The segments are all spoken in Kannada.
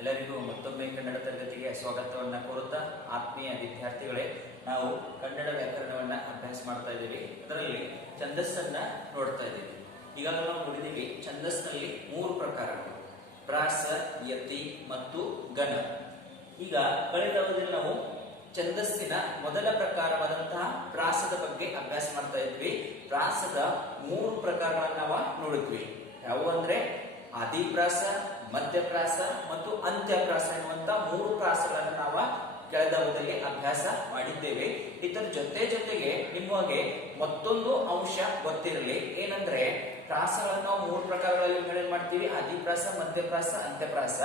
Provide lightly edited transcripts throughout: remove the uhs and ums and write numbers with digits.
ಎಲ್ಲರಿಗೂ ಮತ್ತೊಮ್ಮೆ ಕನ್ನಡ ತರಗತಿಗೆ ಸ್ವಾಗತವನ್ನು ಕೋರುತ್ತಾ, ಆತ್ಮೀಯ ವಿದ್ಯಾರ್ಥಿಗಳೇ, ನಾವು ಕನ್ನಡ ವ್ಯಾಕರಣವನ್ನ ಅಭ್ಯಾಸ ಮಾಡ್ತಾ ಇದ್ದೀವಿ. ಅದರಲ್ಲಿ ಛಂದಸ್ಸನ್ನ ನೋಡ್ತಾ ಇದ್ದೀವಿ. ಈಗಾಗಲೇ ನಾವು ನೋಡಿದ್ದೀವಿ ಛಂದಸ್ಸಿನಲ್ಲಿ 3 ಪ್ರಕಾರಗಳು: ಪ್ರಾಸ, ಯತಿ ಮತ್ತು ಗಣ. ಈಗ ಕಳೆದ ಅವಧಿಯಲ್ಲಿ ನಾವು ಛಂದಸ್ಸಿನ ಮೊದಲ ಪ್ರಕಾರವಾದಂತಹ ಪ್ರಾಸದ ಬಗ್ಗೆ ಅಭ್ಯಾಸ ಮಾಡ್ತಾ ಇದ್ವಿ. ಪ್ರಾಸದ 3 ಪ್ರಕಾರಗಳನ್ನ ನಾವು ನೋಡಿದ್ವಿ. ಯಾವುವು ಅಂದ್ರೆ ಆದಿಪ್ರಾಸ, ಮಧ್ಯಪ್ರಾಸ ಮತ್ತು ಅಂತ್ಯಪ್ರಾಸ ಎನ್ನುವಂತ 3 ಪ್ರಾಸಗಳನ್ನು ನಾವು ಕಳೆದ ಅವಧಿಯಲ್ಲಿ ಅಭ್ಯಾಸ ಮಾಡಿದ್ದೇವೆ. ಇದರ ಜೊತೆಗೆ ನಿಮಗೆ ಮತ್ತೊಂದು ಅಂಶ ಗೊತ್ತಿರಲಿ, ಏನಂದ್ರೆ ಪ್ರಾಸಗಳನ್ನು ನಾವು 3 ಪ್ರಕಾರಗಳಲ್ಲಿ ವಿಂಗಡಣೆ ಮಾಡ್ತೀವಿ: ಆದಿಪ್ರಾಸ, ಮಧ್ಯಪ್ರಾಸ, ಅಂತ್ಯಪ್ರಾಸ.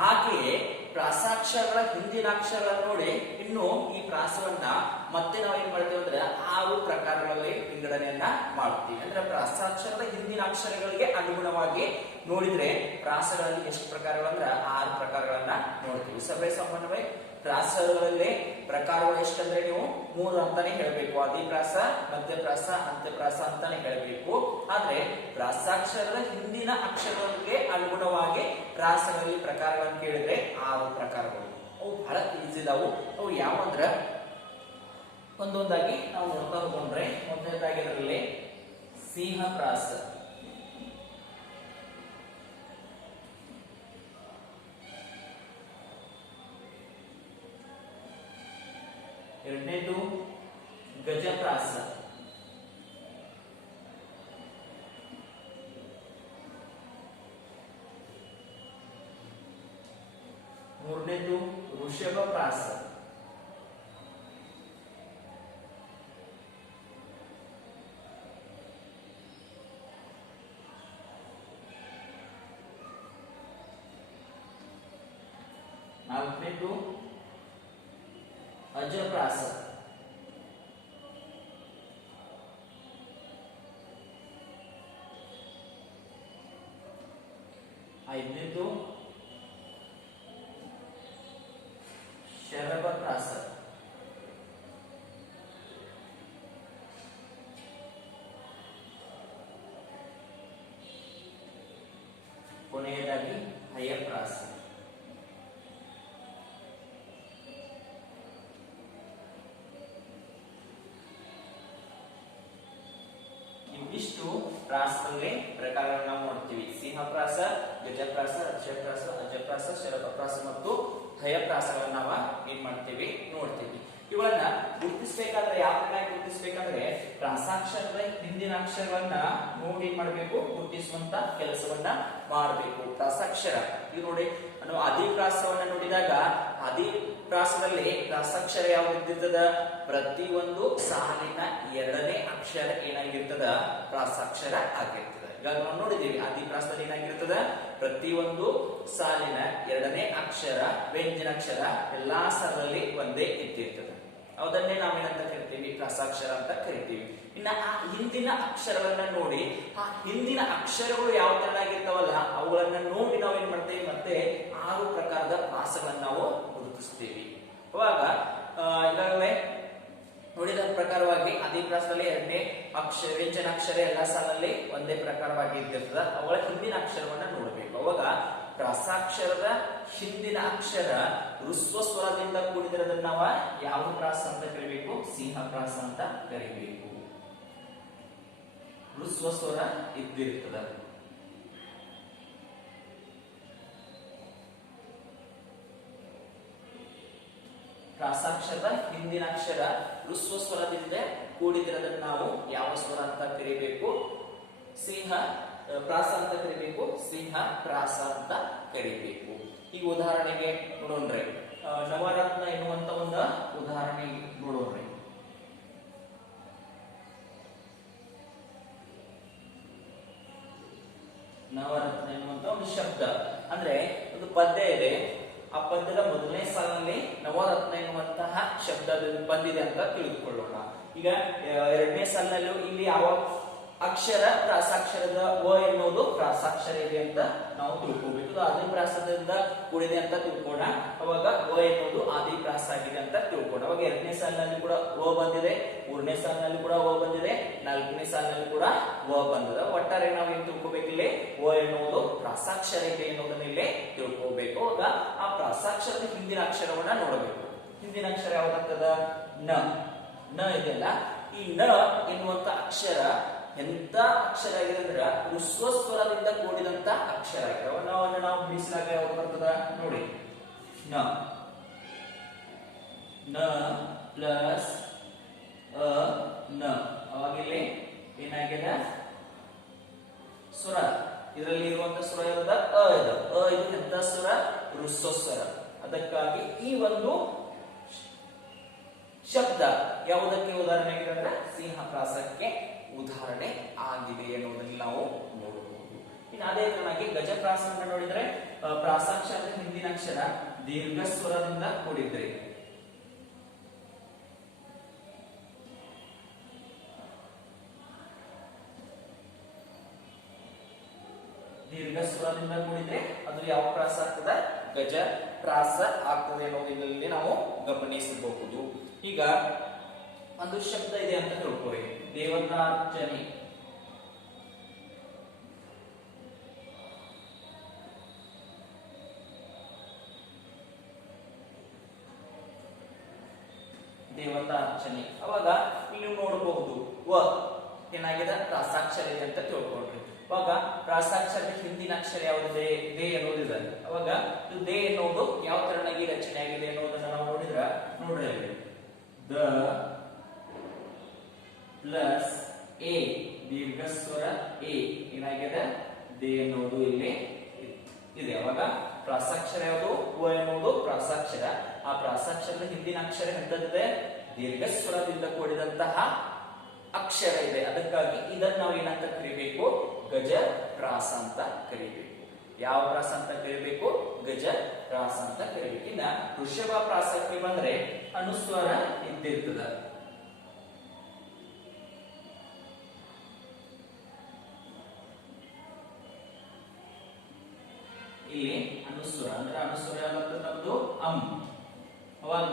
ಹಾಗೆಯೇ ಪ್ರಾಸಾಕ್ಷರಗಳ ಹಿಂದಿನ ಅಕ್ಷರಗಳನ್ನು ನೋಡಿ ಇನ್ನು ಈ ಪ್ರಾಸವನ್ನ ಮತ್ತೆ ನಾವು ಏನ್ ಮಾಡ್ತೀವಿ ಅಂದ್ರೆ 6 ಪ್ರಕಾರಗಳಲ್ಲಿ ವಿಂಗಡಣೆಯನ್ನ ಮಾಡ್ತೀವಿ. ಅಂದ್ರೆ ಪ್ರಾಸಾಕ್ಷರದ ಹಿಂದಿನ ಅಕ್ಷರಗಳಿಗೆ ಅನುಗುಣವಾಗಿ ನೋಡಿದ್ರೆ ಪ್ರಾಸಗಳಲ್ಲಿ ಎಷ್ಟು ಪ್ರಕಾರಗಳಂದ್ರೆ 6 ಪ್ರಕಾರಗಳನ್ನ ನೋಡ್ತೀವಿ. ಸಭೆ ಸಾಮಾನ್ಯವಾಗಿ ಪ್ರಾಸಗಳಲ್ಲಿ ಪ್ರಕಾರಗಳು ಎಷ್ಟಂದ್ರೆ ನೀವು 3 ಅಂತಾನೆ ಹೇಳಬೇಕು: ಆದಿಪ್ರಾಸ, ಮಧ್ಯಪ್ರಾಸ, ಅಂತ್ಯಪ್ರಾಸ ಅಂತಾನೆ ಹೇಳಬೇಕು. ಆದ್ರೆ ಪ್ರಾಸಾಕ್ಷರದ ಹಿಂದಿನ ಅಕ್ಷರಗಳಿಗೆ ಅನುಗುಣವಾಗಿ ಪ್ರಾಸಗಳಲ್ಲಿ ಪ್ರಕಾರಗಳನ್ನು ಕೇಳಿದ್ರೆ 6 ಪ್ರಕಾರಗಳು. ಅವು ಬಹಳ ಈಸಿ ಇದಾವು. ಅವು ಯಾವಂದ್ರ ಒಂದೊಂದಾಗಿ ನಾವು ನೋಡ್ತಾ ಹೋಗ್ಕೊಂಡ್ರೆ, ಮೊದಲನೇದಾಗಿ ಅದರಲ್ಲಿ ಸಿಂಹ ಪ್ರಾಸ, ಎರಡನೇದು ಗಜಪ್ರಾಸ, ಮೂರನೇದು ಋಷಭ ಪ್ರಾಸ, ನಾಲ್ಕನೇದು ಅಜಪ್ರಾಸ, ಐದನೇದು ಶರಭಪ್ರಾಸ, ಕೊನೆಯದಾಗಿ ಹಯಪ್ರಾಸ. ಇವಿಷ್ಟು ಪ್ರಾಸದಲ್ಲಿ ಪ್ರಕಾರಗಳನ್ನು ನಾವು ನೋಡ್ತೀವಿ: ಸಿಂಹಪ್ರಾಸ, ಗಜಪ್ರಾಸ, ಋಷಭಪ್ರಾಸ, ಅಜಪ್ರಾಸ, ಶರಭಪ್ರಾಸ ಮತ್ತು ಹಯಪ್ರಾಸಗಳನ್ನ ನಾವು ಏನ್ ಮಾಡ್ತೀವಿ ನೋಡ್ತೀವಿ. ಇವುಗಳನ್ನ ಗುರುತಿಸಬೇಕಾದ್ರೆ ಯಾವ ರೀತಿಯಾಗಿ ಗುರುತಿಸಬೇಕಂದ್ರೆ ಪ್ರಾಸಾಕ್ಷರದ ಹಿಂದಿನ ಅಕ್ಷರಗಳನ್ನ ನೋಡಿ ಏನ್ ಮಾಡ್ಬೇಕು, ಗುರುತಿಸುವಂತ ಕೆಲಸವನ್ನ ಮಾಡಬೇಕು. ಪ್ರಾಸಾಕ್ಷರ ಇದು ನೋಡಿ, ನಾವು ಆದಿಪ್ರಾಸವನ್ನ ನೋಡಿದಾಗ ಆದಿಪ್ರಾಸದಲ್ಲಿ ಪ್ರಾಸಾಕ್ಷರ ಯಾವ್ದು ಇದ್ದಿರ್ತದ? ಪ್ರತಿಯೊಂದು ಸಾಲಿನ 2ನೇ ಅಕ್ಷರ ಏನಾಗಿರ್ತದ? ಪ್ರಾಸಾಕ್ಷರ ಆಗಿರ್ತದ. ಈಗ ನಾವು ನೋಡಿದೀವಿ ಆದಿಪ್ರಾಸದಲ್ಲಿ ಏನಾಗಿರ್ತದ? ಪ್ರತಿಯೊಂದು ಸಾಲಿನ 2ನೇ ಅಕ್ಷರ ವ್ಯಂಜನಾಕ್ಷರ ಎಲ್ಲಾ ಸಾಲಲ್ಲಿ ಒಂದೇ ಇದ್ದಿರ್ತದೆ. ಅದನ್ನೇ ನಾವೇನಂತ ಕರಿತೀವಿ? ಪ್ರಾಸಾಕ್ಷರ ಅಂತ ಕರಿತೀವಿ. ಇನ್ನ ಆ ಹಿಂದಿನ ಅಕ್ಷರಗಳನ್ನ ನೋಡಿ, ಆ ಹಿಂದಿನ ಅಕ್ಷರಗಳು ಯಾವ ತರನಾಗಿರ್ತಾವಲ್ಲ ಅವುಗಳನ್ನ ನೋಡಿ ನಾವು ಏನ್ ಮಾಡ್ತೇವೆ, ಮತ್ತೆ 6 ಪ್ರಕಾರದ ಪ್ರಾಸಗಳನ್ನ ನಾವು ಗುರುತಿಸ್ತೀವಿ. ಅವಾಗ ಈಗಾಗಲೇ ನೋಡಿದ ಪ್ರಕಾರವಾಗಿ ಆದಿಪ್ರಾಸದಲ್ಲಿ 2ನೇ ಅಕ್ಷರ ವ್ಯಂಜನಾಕ್ಷರ ಎಲ್ಲಾ ಸಾಲಲ್ಲಿ ಒಂದೇ ಪ್ರಕಾರವಾಗಿ ಇದ್ದಿರ್ತದ. ಅವುಗಳ ಹಿಂದಿನ ಅಕ್ಷರವನ್ನ ನೋಡಬೇಕು. ಅವಾಗ ಪ್ರಾಸಾಕ್ಷರದ ಹಿಂದಿನ ಅಕ್ಷರ ಹೃಸ್ವ ಸ್ವರದಿಂದ ಕೂಡಿದಿರೋದನ್ನ ನಾವು ಯಾವ ಪ್ರಾಸ ಅಂತ ಕರಿಬೇಕು? ಸಿಂಹ ಪ್ರಾಸ ಅಂತ ಕರಿಬೇಕು. ಹೃಸ್ವ ಸ್ವರ ಇದ್ದಿರ್ತದ. ಪ್ರಾಸಾಕ್ಷರದ ಹಿಂದಿನ ಅಕ್ಷರ ಹೃಸ್ವ ಸ್ವರದಿಂದ ಕೂಡಿದಿರೋದನ್ನ ನಾವು ಯಾವ ಸ್ವರ ಅಂತ ಕರಿಬೇಕು? ಸಿಂಹ ಪ್ರಾಸ ಅಂತ ಕರಿಬೇಕು, ಸಿಂಹ ಪ್ರಾಸ ಅಂತ ಕರಿಬೇಕು. ಈಗ ಉದಾಹರಣೆಗೆ ನೋಡೋಣ್ರಿ, ನವರತ್ನ ಎನ್ನುವಂತ ಒಂದು ಉದಾಹರಣೆ ನೋಡೋಣ್ರಿ. ನವರತ್ನ ಎನ್ನುವಂತ ಒಂದು ಶಬ್ದ ಅಂದ್ರೆ ಒಂದು ಪದ್ಯ ಇದೆ. ಆ ಪದ್ಯದ ಮೊದಲನೇ ಸಾಲಿನಲ್ಲಿ ನವರತ್ನ ಎನ್ನುವಂತಹ ಶಬ್ದ ಬಂದಿದೆ ಅಂತ ತಿಳಿದುಕೊಳ್ಳೋಣ. ಈಗ 2ನೇ ಸಾಲಿನಲ್ಲೂ ಇಲ್ಲಿ ಯಾವ ಅಕ್ಷರ ಪ್ರಾಸಾಕ್ಷರದ ವ ಎನ್ನುವುದು ಪ್ರಾಸಾಕ್ಷರ ಇದೆ ಅಂತ ನಾವು ತಿಳ್ಕೊಬೇಕು. ಆದಿ ಪ್ರಾಸದಿಂದ ಕೂಡಿದೆ ಅಂತ ತಿಳ್ಕೋಣ. ಅವಾಗ ವ ಎನ್ನುವುದು ಆದಿ ಪ್ರಾಸ ಆಗಿದೆ ಅಂತ ತಿಳ್ಕೋಣ. ಅವಾಗ 2ನೇ ಸಾಲಿನಲ್ಲಿ ಕೂಡ ವ ಬಂದಿದೆ, 3ನೇ ಸಾಲಿನಲ್ಲಿ ಕೂಡ ವ ಬಂದಿದೆ, 4ನೇ ಸಾಲಿನಲ್ಲಿ ಕೂಡ ವ ಬಂದಿದೆ. ಒಟ್ಟಾರೆ ನಾವು ಏನ್ ತಿಳ್ಕೊಬೇಕು, ಇಲ್ಲಿ ವ ಎನ್ನುವುದು ಪ್ರಾಸಾಕ್ಷರ ಇದೆ ಎನ್ನುವುದನ್ನ ಇಲ್ಲಿ ತಿಳ್ಕೊಬೇಕು. ಅವಾಗ ಆ ಪ್ರಾಸಾಕ್ಷರದ ಹಿಂದಿನ ಅಕ್ಷರವನ್ನ ನೋಡಬೇಕು. ಹಿಂದಿನ ಅಕ್ಷರ ಯಾವ್ದಾಗ್ತದ? ನ. ನ ಇದೆಯಲ್ಲ, ಈ ನ ಎನ್ನುವಂತ ಅಕ್ಷರ ಎಂತ ಅಕ್ಷರ ಆಗಿದೆ ಅಂದ್ರೆ ಹ್ರಸ್ವ ಸ್ವರದಿಂದ ಕೂಡಿದಂತ ಅಕ್ಷರ ಆಗಿದೆ. ನಾವು ಬಿಡಿಸಿದಾಗ ಯಾವ್ದು ಬರ್ತದ ನೋಡಿ, ನ. ನ ಪ್ಲಸ್ ಅ ನ. ಅವಾಗ ಇಲ್ಲಿ ಏನಾಗಿದೆ? ಸ್ವರ. ಇದರಲ್ಲಿ ಇರುವಂತ ಸ್ವರ ಇರೋದ ಅ ಇದು. ಅ ಇದು ಎಂತ ಸ್ವರ? ಹ್ರಸ್ವ ಸ್ವರ. ಅದಕ್ಕಾಗಿ ಈ ಒಂದು ಶಬ್ದ ಯಾವುದಕ್ಕೆ ಉದಾಹರಣೆ ಆಗಿದೆ ಅಂದ್ರೆ ಸಿಂಹಪ್ರಾಸಕ್ಕೆ ಉದಾಹರಣೆ ಆಗಿದೆ ಎನ್ನುವುದನ್ನು ನಾವು ನೋಡಬಹುದು. ಇನ್ನು ಅದೇ ತರನಾಗಿ ಗಜಪ್ರಾಸವನ್ನು ನೋಡಿದ್ರೆ ಪ್ರಾಸಾಕ್ಷರದ ಹಿಂದಿನ ಅಕ್ಷರ ದೀರ್ಘ ಸ್ವರದಿಂದ ಕೂಡಿದ್ರೆ, ದೀರ್ಘ ಸ್ವರದಿಂದ ಕೂಡಿದ್ರೆ ಅದು ಯಾವ ಪ್ರಾಸ ಆಗ್ತದ? ಗಜ ಪ್ರಾಸ ಆಗ್ತದೆ ಅನ್ನೋದ್ರಲ್ಲಿ ನಾವು ಗಮನಿಸಬಹುದು. ಈಗ ಒಂದು ಶಬ್ದ ಇದೆ ಅಂತ ತಿಳ್ಕೊಳ್ಳಿ, ದೇವತಾರ್ಚನೆ. ದೇವತಾರ್ಚನೆ. ಅವಾಗ ನೀವು ನೋಡಬಹುದು ವ ಏನಾಗಿದೆ? ಪ್ರಾಸಾಕ್ಷರ ಇದೆ ಅಂತ ತಿಳ್ಕೊಂಡ್ರಿ. ಅವಾಗ ಪ್ರಾಸಾಕ್ಷರದ ಹಿಂದಿನ ಅಕ್ಷರ ಯಾವುದಿದೆ? ದೇ ಅನ್ನೋದಿದೆ. ಅವಾಗ ದೇ ಎನ್ನುವುದು ಯಾವ ತರನಾಗಿ ರಚನೆ ಆಗಿದೆ ಅನ್ನೋದನ್ನ ನಾವು ನೋಡ್ರಿ ದ ಪ್ಲಸ್ ಎ ದೀರ್ಘ ಸ್ವರ ಎ ಏನಾಗಿದೆ? ದೇ ಎನ್ನುವುದು ಇಲ್ಲಿ ಇದೆ. ಅವಾಗ ಪ್ರಾಸಾಕ್ಷರ ಯಾವುದು? ವ ಎನ್ನುವುದು ಪ್ರಾಸಾಕ್ಷರ. ಆ ಪ್ರಾಸಾಕ್ಷರದ ಹಿಂದಿನ ಅಕ್ಷರ ಎಂತದಿದೆ? ದೀರ್ಘ ಸ್ವರದಿಂದ ಕೂಡಿದಂತಹ ಅಕ್ಷರ ಇದೆ. ಅದಕ್ಕಾಗಿ ಇದನ್ನ ನಾವು ಏನಂತ ಕರಿಬೇಕು? ಗಜ ಪ್ರಾಸ ಅಂತ ಕರಿಬೇಕು. ಯಾವ ಪ್ರಾಸ ಅಂತ ಕರಿಬೇಕು? ಗಜ ಪ್ರಾಸ ಅಂತ ಕರಿಬೇಕು. ಇನ್ನ ವೃಷಭ ಪ್ರಾಸಕ್ಕೆ ಬಂದ್ರೆ ಅನುಸ್ವರ ಇದ್ದಿರ್ತದ. ಇಲ್ಲಿ ಅನುಸ್ವರ ಅಂದ್ರೆ ಅನುಸ್ವರ ಯಾವ್ದು? ನಮ್ದು ಅಂ. ಅವಾಗ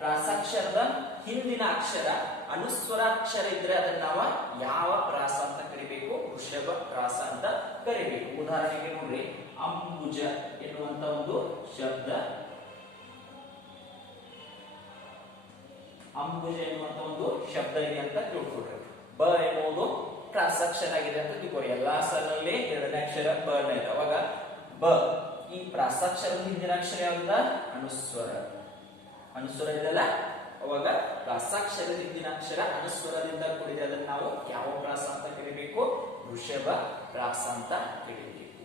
ಪ್ರಾಸಾಕ್ಷರದ ಹಿಂದಿನ ಅಕ್ಷರ ಅನುಸ್ವರಾಕ್ಷರ ಇದ್ರೆ ಅದನ್ನ ನಾವು ಯಾವ ಪ್ರಾಸ ಅಂತ ಕರಿಬೇಕು? ವೃಷಭ ಪ್ರಾಸ ಅಂತ ಕರಿಬೇಕು. ಉದಾಹರಣೆಗೆ ನೋಡ್ರಿ, ಅಂಬುಜ ಎನ್ನುವಂತ ಒಂದು ಶಬ್ದ, ಅಂಬುಜ ಎನ್ನುವಂತ ಒಂದು ಶಬ್ದ ಇದೆ ಅಂತ ತಿಳ್ಕೊಡ್ರಿ. ಬ ಎನ್ನುವುದು ಪ್ರಾಸಾಕ್ಷರ ಆಗಿದೆ ಅಂತ ತಿಳ್ಕೊಡಿ. ಎಲ್ಲಾ ಸಾಲಿನಲ್ಲಿ 2ನೇ ಅಕ್ಷರ ಬ ಇದೆ. ಅವಾಗ ಬ ಈ ಪ್ರಾಸಾಕ್ಷರದ ಹಿಂದಿನ ಅಕ್ಷರ ಯಾವ್ದ? ಅನುಸ್ವರ. ಅನುಸ್ವರ ಇದೆಲ್ಲ. ಅವಾಗ ಪ್ರಾಸಾಕ್ಷರದ ಹಿಂದಿನ ಅಕ್ಷರ ಅನುಸ್ವರದಿಂದ ಕೂಡಿದೆ. ಅದನ್ನ ನಾವು ಯಾವ ಪ್ರಾಸ ಅಂತ ಕರಿಬೇಕು? ವೃಷಭ ಪ್ರಾಸ ಅಂತ ಕರಿಬೇಕು.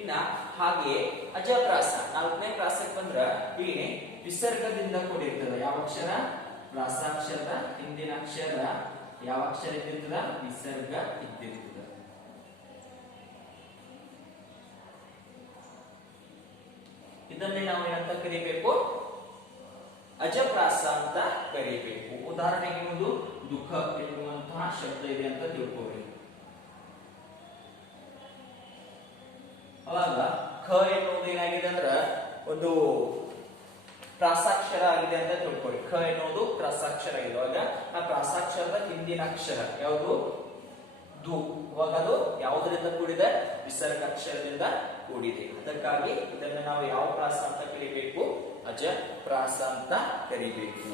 ಇನ್ನ ಹಾಗೆ ಅಜಪ್ರಾಸ 4ನೇ ಪ್ರಾಸಕ್ಕೆ ಬಂದ್ರ ಇಲ್ಲಿ ವಿಸರ್ಗದಿಂದ ಕೂಡಿರ್ತದೆ. ಯಾವ ಅಕ್ಷರ? ಪ್ರಾಸಾಕ್ಷರದ ಹಿಂದಿನ ಅಕ್ಷರ ಯಾವ ಅಕ್ಷರ ಇದ್ದಿರ್ತದ? ವಿಸರ್ಗ ಇದ್ದಿರ್ತದ. ಇದನ್ನೇ ನಾವು ಏನಂತ ಕರಿಬೇಕು? ಅಜಪ್ರಾಸ ಅಂತ ಕರಿಬೇಕು. ಉದಾಹರಣೆಗೆ ಒಂದು ದುಃಖ ಎನ್ನುವಂತಹ ಶಬ್ದ ಇದೆ ಅಂತ ತಿಳ್ಕೊಳ್ಳಿ. ಅವಾಗ ಖ ಎನ್ನುವುದು ಏನಾಗಿದೆ ಅಂದ್ರ ಒಂದು ಪ್ರಾಸಾಕ್ಷರ ಆಗಿದೆ ಅಂತ ತಿಳ್ಕೊಳ್ಳಿ. ಖ ಎನ್ನುವುದು ಪ್ರಾಸಾಕ್ಷರ ಆಗಿದೆ. ಅವಾಗ ಆ ಪ್ರಾಸಾಕ್ಷರದ ಹಿಂದಿನ ಅಕ್ಷರ ಯಾವುದು? ದು. ಅವಾಗ ಅದು ಯಾವುದರಿಂದ ಕೂಡಿದೆ? ವಿಸರ್ಗ ಅಕ್ಷರದಿಂದ ಕೂಡಿದೆ. ಅದಕ್ಕಾಗಿ ಇದನ್ನ ನಾವು ಯಾವ ಪ್ರಾಸ ಅಂತ ಕರಿಬೇಕು? ಅಜ ಪ್ರಾಸ ಅಂತ ಕರಿಬೇಕು.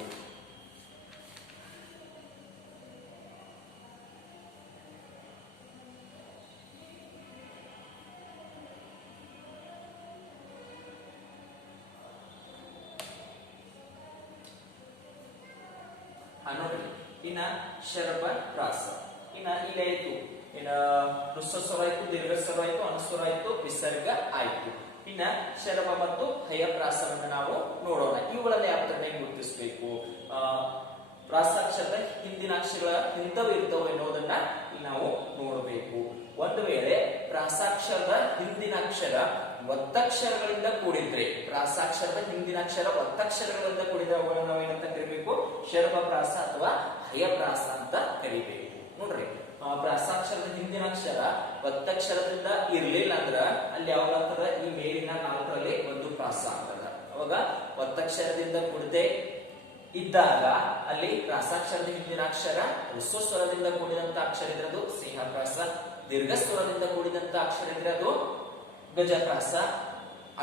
ನೋಡಿ, ಇನ್ನ ಶರಭ ಪ್ರಾಸ. ಇನ್ನ ಈಗ ಆಯ್ತು, ಇನ್ನ ಹ್ರಸ್ವ ಸ್ವರ ಆಯ್ತು, ದೀರ್ಘ ಸ್ವರ ಆಯ್ತು, ಅನುಸ್ವರ ಆಯ್ತು, ವಿಸರ್ಗ ಆಯ್ತು. ಇನ್ನ ಶರಭ ಮತ್ತು ಹಯಪ್ರಾಸವನ್ನು ನಾವು ನೋಡೋಣ. ಇವುಗಳನ್ನ ಯಾವ ತರ ಗುರುತಿಸಬೇಕು? ಪ್ರಾಸಾಕ್ಷರದ ಹಿಂದಿನ ಅಕ್ಷರಗಳ ಇಂಥವು ಇರ್ತವೆ ಎನ್ನುವುದನ್ನ ನಾವು ನೋಡಬೇಕು. ಒಂದು ವೇಳೆ ಪ್ರಾಸಾಕ್ಷರದ ಹಿಂದಿನ ಅಕ್ಷರ ಒತ್ತಕ್ಷರಗಳಿಂದ ಕೂಡಿದ್ರೆ, ಪ್ರಾಸಾಕ್ಷರದ ಹಿಂದಿನ ಅಕ್ಷರ ಒತ್ತಕ್ಷರಗಳಿಂದ ಕೂಡಿದ್ರೆ ಅವುಗಳನ್ನು ನಾವು ಏನಂತ ಕರಿಬೇಕು? ಶರಭ ಪ್ರಾಸ ಅಥವಾ ಹಯಪ್ರಾಸ ಅಂತ ಕರಿಬೇಕು. ನೋಡ್ರಿ, ಪ್ರಾಸಾಕ್ಷರದ ಹಿಂದಿನ ಅಕ್ಷರ ಒತ್ತಕ್ಷರದಿಂದ ಇರ್ಲಿಲ್ಲ ಅಂದ್ರ ಅಲ್ಲಿ ಯಾವಾಗ್ತದ ಈ ಮೇಲಿನ 4ರಲ್ಲಿ ಒಂದು ಪ್ರಾಸ ಆಗ್ತದ. ಅವಾಗ ಒತ್ತಕ್ಷರದಿಂದ ಕೂಡದೆ ಇದ್ದಾಗ ಅಲ್ಲಿ ಪ್ರಾಸಾಕ್ಷರದ ಹಿಂದಿನ ಅಕ್ಷರ ಹ್ರಸ್ವ ಸ್ವರದಿಂದ ಕೂಡಿದಂತ ಅಕ್ಷರ ಇದ್ರೆ ಅದು ಸಿಂಹಪ್ರಾಸ, ದೀರ್ಘ ಸ್ವರದಿಂದ ಕೂಡಿದಂತ ಅಕ್ಷರ ಇದ್ರೆ ಅದು ಗಜಪ್ರಾಸ,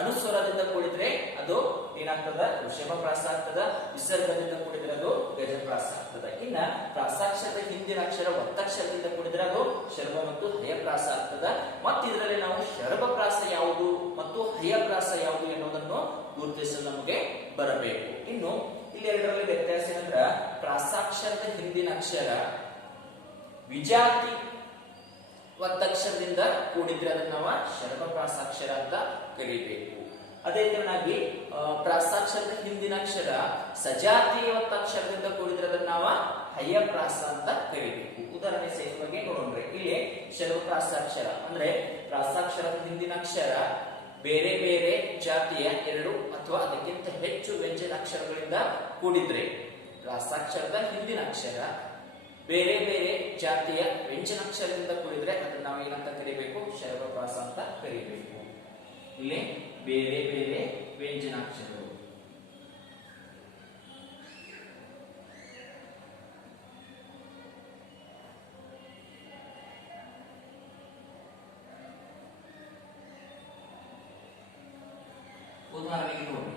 ಅನುಸ್ವರದಿಂದ ಕೂಡಿದ್ರೆ ಅದು ಏನಾಗ್ತದ ವೃಷಭಪ್ರಾಸ ಆಗ್ತದ, ವಿಸರ್ಗದಿಂದ ಕೂಡಿದ್ರೆ ಅದು ಗಜಪ್ರಾಸ ಆಗ್ತದ. ಇನ್ನ ಪ್ರಾಸಾಕ್ಷರದ ಹಿಂದಿನ ಅಕ್ಷರ ಒತ್ತಕ್ಷರದಿಂದ ಕೂಡಿದ್ರೆ ಅದು ಶರ್ಭ ಮತ್ತು ಹಯಪ್ರಾಸ ಆಗ್ತದ. ಮತ್ತೆ ಇದರಲ್ಲಿ ನಾವು ಶರ್ಭಪ್ರಾಸ ಯಾವುದು ಮತ್ತು ಹಯಪ್ರಾಸ ಯಾವುದು ಎನ್ನುವುದನ್ನು ಗುರುತಿಸಲು ನಮಗೆ ಬರಬೇಕು. ಇನ್ನು ಇಲ್ಲಿ ಎರಡರಲ್ಲಿ ವ್ಯತ್ಯಾಸ ಏನಂದ್ರ ಪ್ರಾಸಾಕ್ಷರದ ಹಿಂದಿನ ಅಕ್ಷರ ವಿಜಾತಿ ಒತ್ತಕ್ಷರದಿಂದ ಕೂಡಿದ್ರೆ ಅದನ್ನ ನಾವು ಶರ್ಭಪ್ರಾಸಾಕ್ಷರ ಅಂತ ಕರೀಬೇಕು. ಅದೇ ತರನಾಗಿ ಪ್ರಾಸಾಕ್ಷರದ ಹಿಂದಿನ ಅಕ್ಷರ ಸಜಾತಿಯ ಒತ್ತಕ್ಷರದಿಂದ ಕೂಡಿದ್ರೆ ಅದನ್ನ ನಾವು ಹಯಪ್ರಾಸ ಅಂತ ಕರೀಬೇಕು. ಉದಾಹರಣೆ ಸಹಿತ ಬಗ್ಗೆ ನೋಡೋಣ್ರಿ. ಇಲ್ಲಿ ಶರ್ಭಪ್ರಾಸಾಕ್ಷರ ಅಂದ್ರೆ ಪ್ರಾಸಾಕ್ಷರದ ಹಿಂದಿನ ಅಕ್ಷರ ಬೇರೆ ಬೇರೆ ಜಾತಿಯ 2 ಅಥವಾ ಅದಕ್ಕಿಂತ ಹೆಚ್ಚು ವ್ಯಂಜನಾಕ್ಷರಗಳಿಂದ ಕೂಡಿದ್ರೆ, ಪ್ರಾಸಾಕ್ಷರದ ಹಿಂದಿನ ಅಕ್ಷರ ಬೇರೆ ಬೇರೆ ಜಾತಿಯ ವ್ಯಂಜನಾಕ್ಷರದಿಂದ ಕೂಡಿದ್ರೆ ಅದನ್ನ ನಾವು ಏನಂತ ಕರಿಬೇಕು? ಶರ್ಭಪ್ರಾಸ ಅಂತ ಕರಿಬೇಕು. ಇಲ್ಲಿ ಬೇರೆ ಬೇರೆ ವ್ಯಂಜನಾಕ್ಷರಗಳು ಉದಾಹರಣೆಗೆ ನೋಡಿ,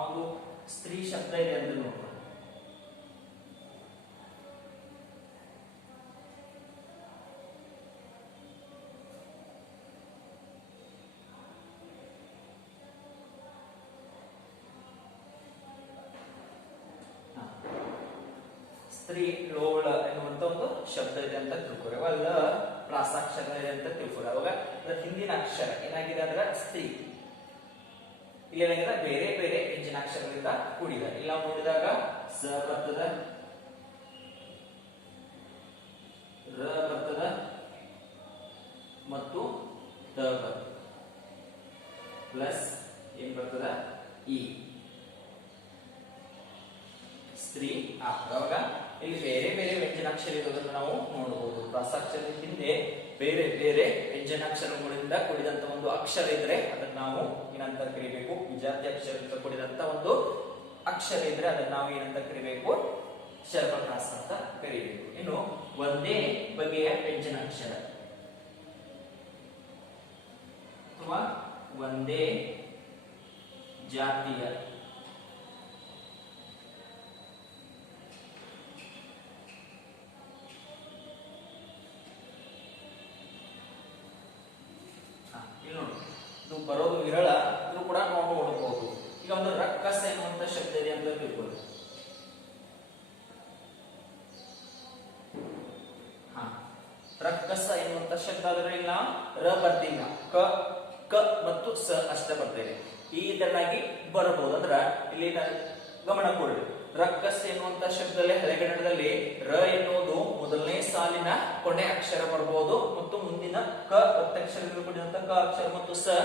ಒಂದು ಸ್ತ್ರೀ ಶಬ್ದ ಇದೆ ಅಂತ ನೋಡೋಣ. ಸ್ತ್ರೀ ಲೋಳ ಎನ್ನುವಂತ ಒಂದು ಶಬ್ದ ಇದೆ ಅಂತ ತಿಳ್ಕೊರಿ. ಅವಾಗ ಪ್ರಾಸಾಕ್ಷರ ಇದೆ ಅಂತ ತಿಳ್ಕೊರಿ. ಅವಾಗ ಅದರ ಹಿಂದಿನ ಅಕ್ಷರ ಏನಾಗಿದೆ ಅಂದ್ರೆ ಸ್ತ್ರೀ. ಇಲ್ಲಿ ಏನಾಗಿದೆ? ಬೇರೆ ಬೇರೆ ವ್ಯಂಜನಾಕ್ಷರಗಳಿಂದ ಕೂಡಿದೆ. ಇಲ್ಲಿ ನಾವು ನೋಡಿದಾಗ ಸ ಬರ್ತದ, ರ ಬರ್ತದ ಮತ್ತು ತ ಬರ್ತದ, ಪ್ಲಸ್ ಏನ್ ಬರ್ತದ? ಇ. ಸ್ತ್ರೀ ಆಗ್ತದೆ. ಅವಾಗ ಇಲ್ಲಿ ಬೇರೆ ಬೇರೆ ವ್ಯಂಜನಾಕ್ಷರ ಇರೋದನ್ನು ನಾವು ನೋಡಬಹುದು. ಪ್ರಾಸಾಕ್ಷರದ ಹಿಂದೆ ಬೇರೆ ಬೇರೆ ವ್ಯಂಜನಾಕ್ಷರಗಳಿಂದ ಕೂಡಿದಂತ ಒಂದು ಅಕ್ಷರ ಇದ್ರೆ ಅದನ್ನ ನಾವು ಏನಂತ ಕರಿಬೇಕು? ವಿಜಾತಿ ಅಕ್ಷರದಿಂದ ಕೂಡಿದಂತ ಒಂದು ಅಕ್ಷರ ಇದ್ರೆ ಅದನ್ನ ನಾವು ಏನಂತ ಕರಿಬೇಕು? ಶರ್ಭಪ್ರಾಸ ಅಂತ ಕರಿಬೇಕು. ಇನ್ನು ಒಂದೇ ಬಗೆಯ ವ್ಯಂಜನಾಕ್ಷರ ಅಥವಾ ಒಂದೇ ಜಾತಿಯ ಇದು ಬರೋದು ವಿರಳ, ಇದು ಕೂಡ ನಾವು ನೋಡಬಹುದು. ಈಗ ಒಂದು ರಕ್ಕಸ ಎನ್ನುವಂತ ಶಬ್ದ ಇದೆ ಅಂತ ತಿಳ್ಕೊಳ್ಳಿ. ರಕ್ಕಸ ಎನ್ನುವಂತ ಶಬ್ದ ಆದ್ರೆ ಇಲ್ಲ ರ ಬರ್ತಿಲ್ಲ, ಕ ಕ ಮತ್ತು ಸ ಅಷ್ಟೇ ಬರ್ತೇವೆ. ಈ ತರನಾಗಿ ಬರಬಹುದು. ಅಂದ್ರ ಇಲ್ಲಿ ಗಮನ ಕೊಡ್ರಿ. ರಕ್ಕಸ್ ಎನ್ನುವಂತ ಶಬ್ದದಲ್ಲಿ ಹಳೆಗನ್ನಡದಲ್ಲಿ ರ ಎನ್ನುವುದು ಮೊದಲನೇ ಸಾಲಿನ ಕೊನೆ ಅಕ್ಷರ ಬರಬಹುದು ಮತ್ತು ಮುಂದಿನ ಕ ಒತ್ತಕ್ಷರದಿಂದ ಕೂಡಿದಂತ ಕ ಅಕ್ಷರ ಮತ್ತು ಸ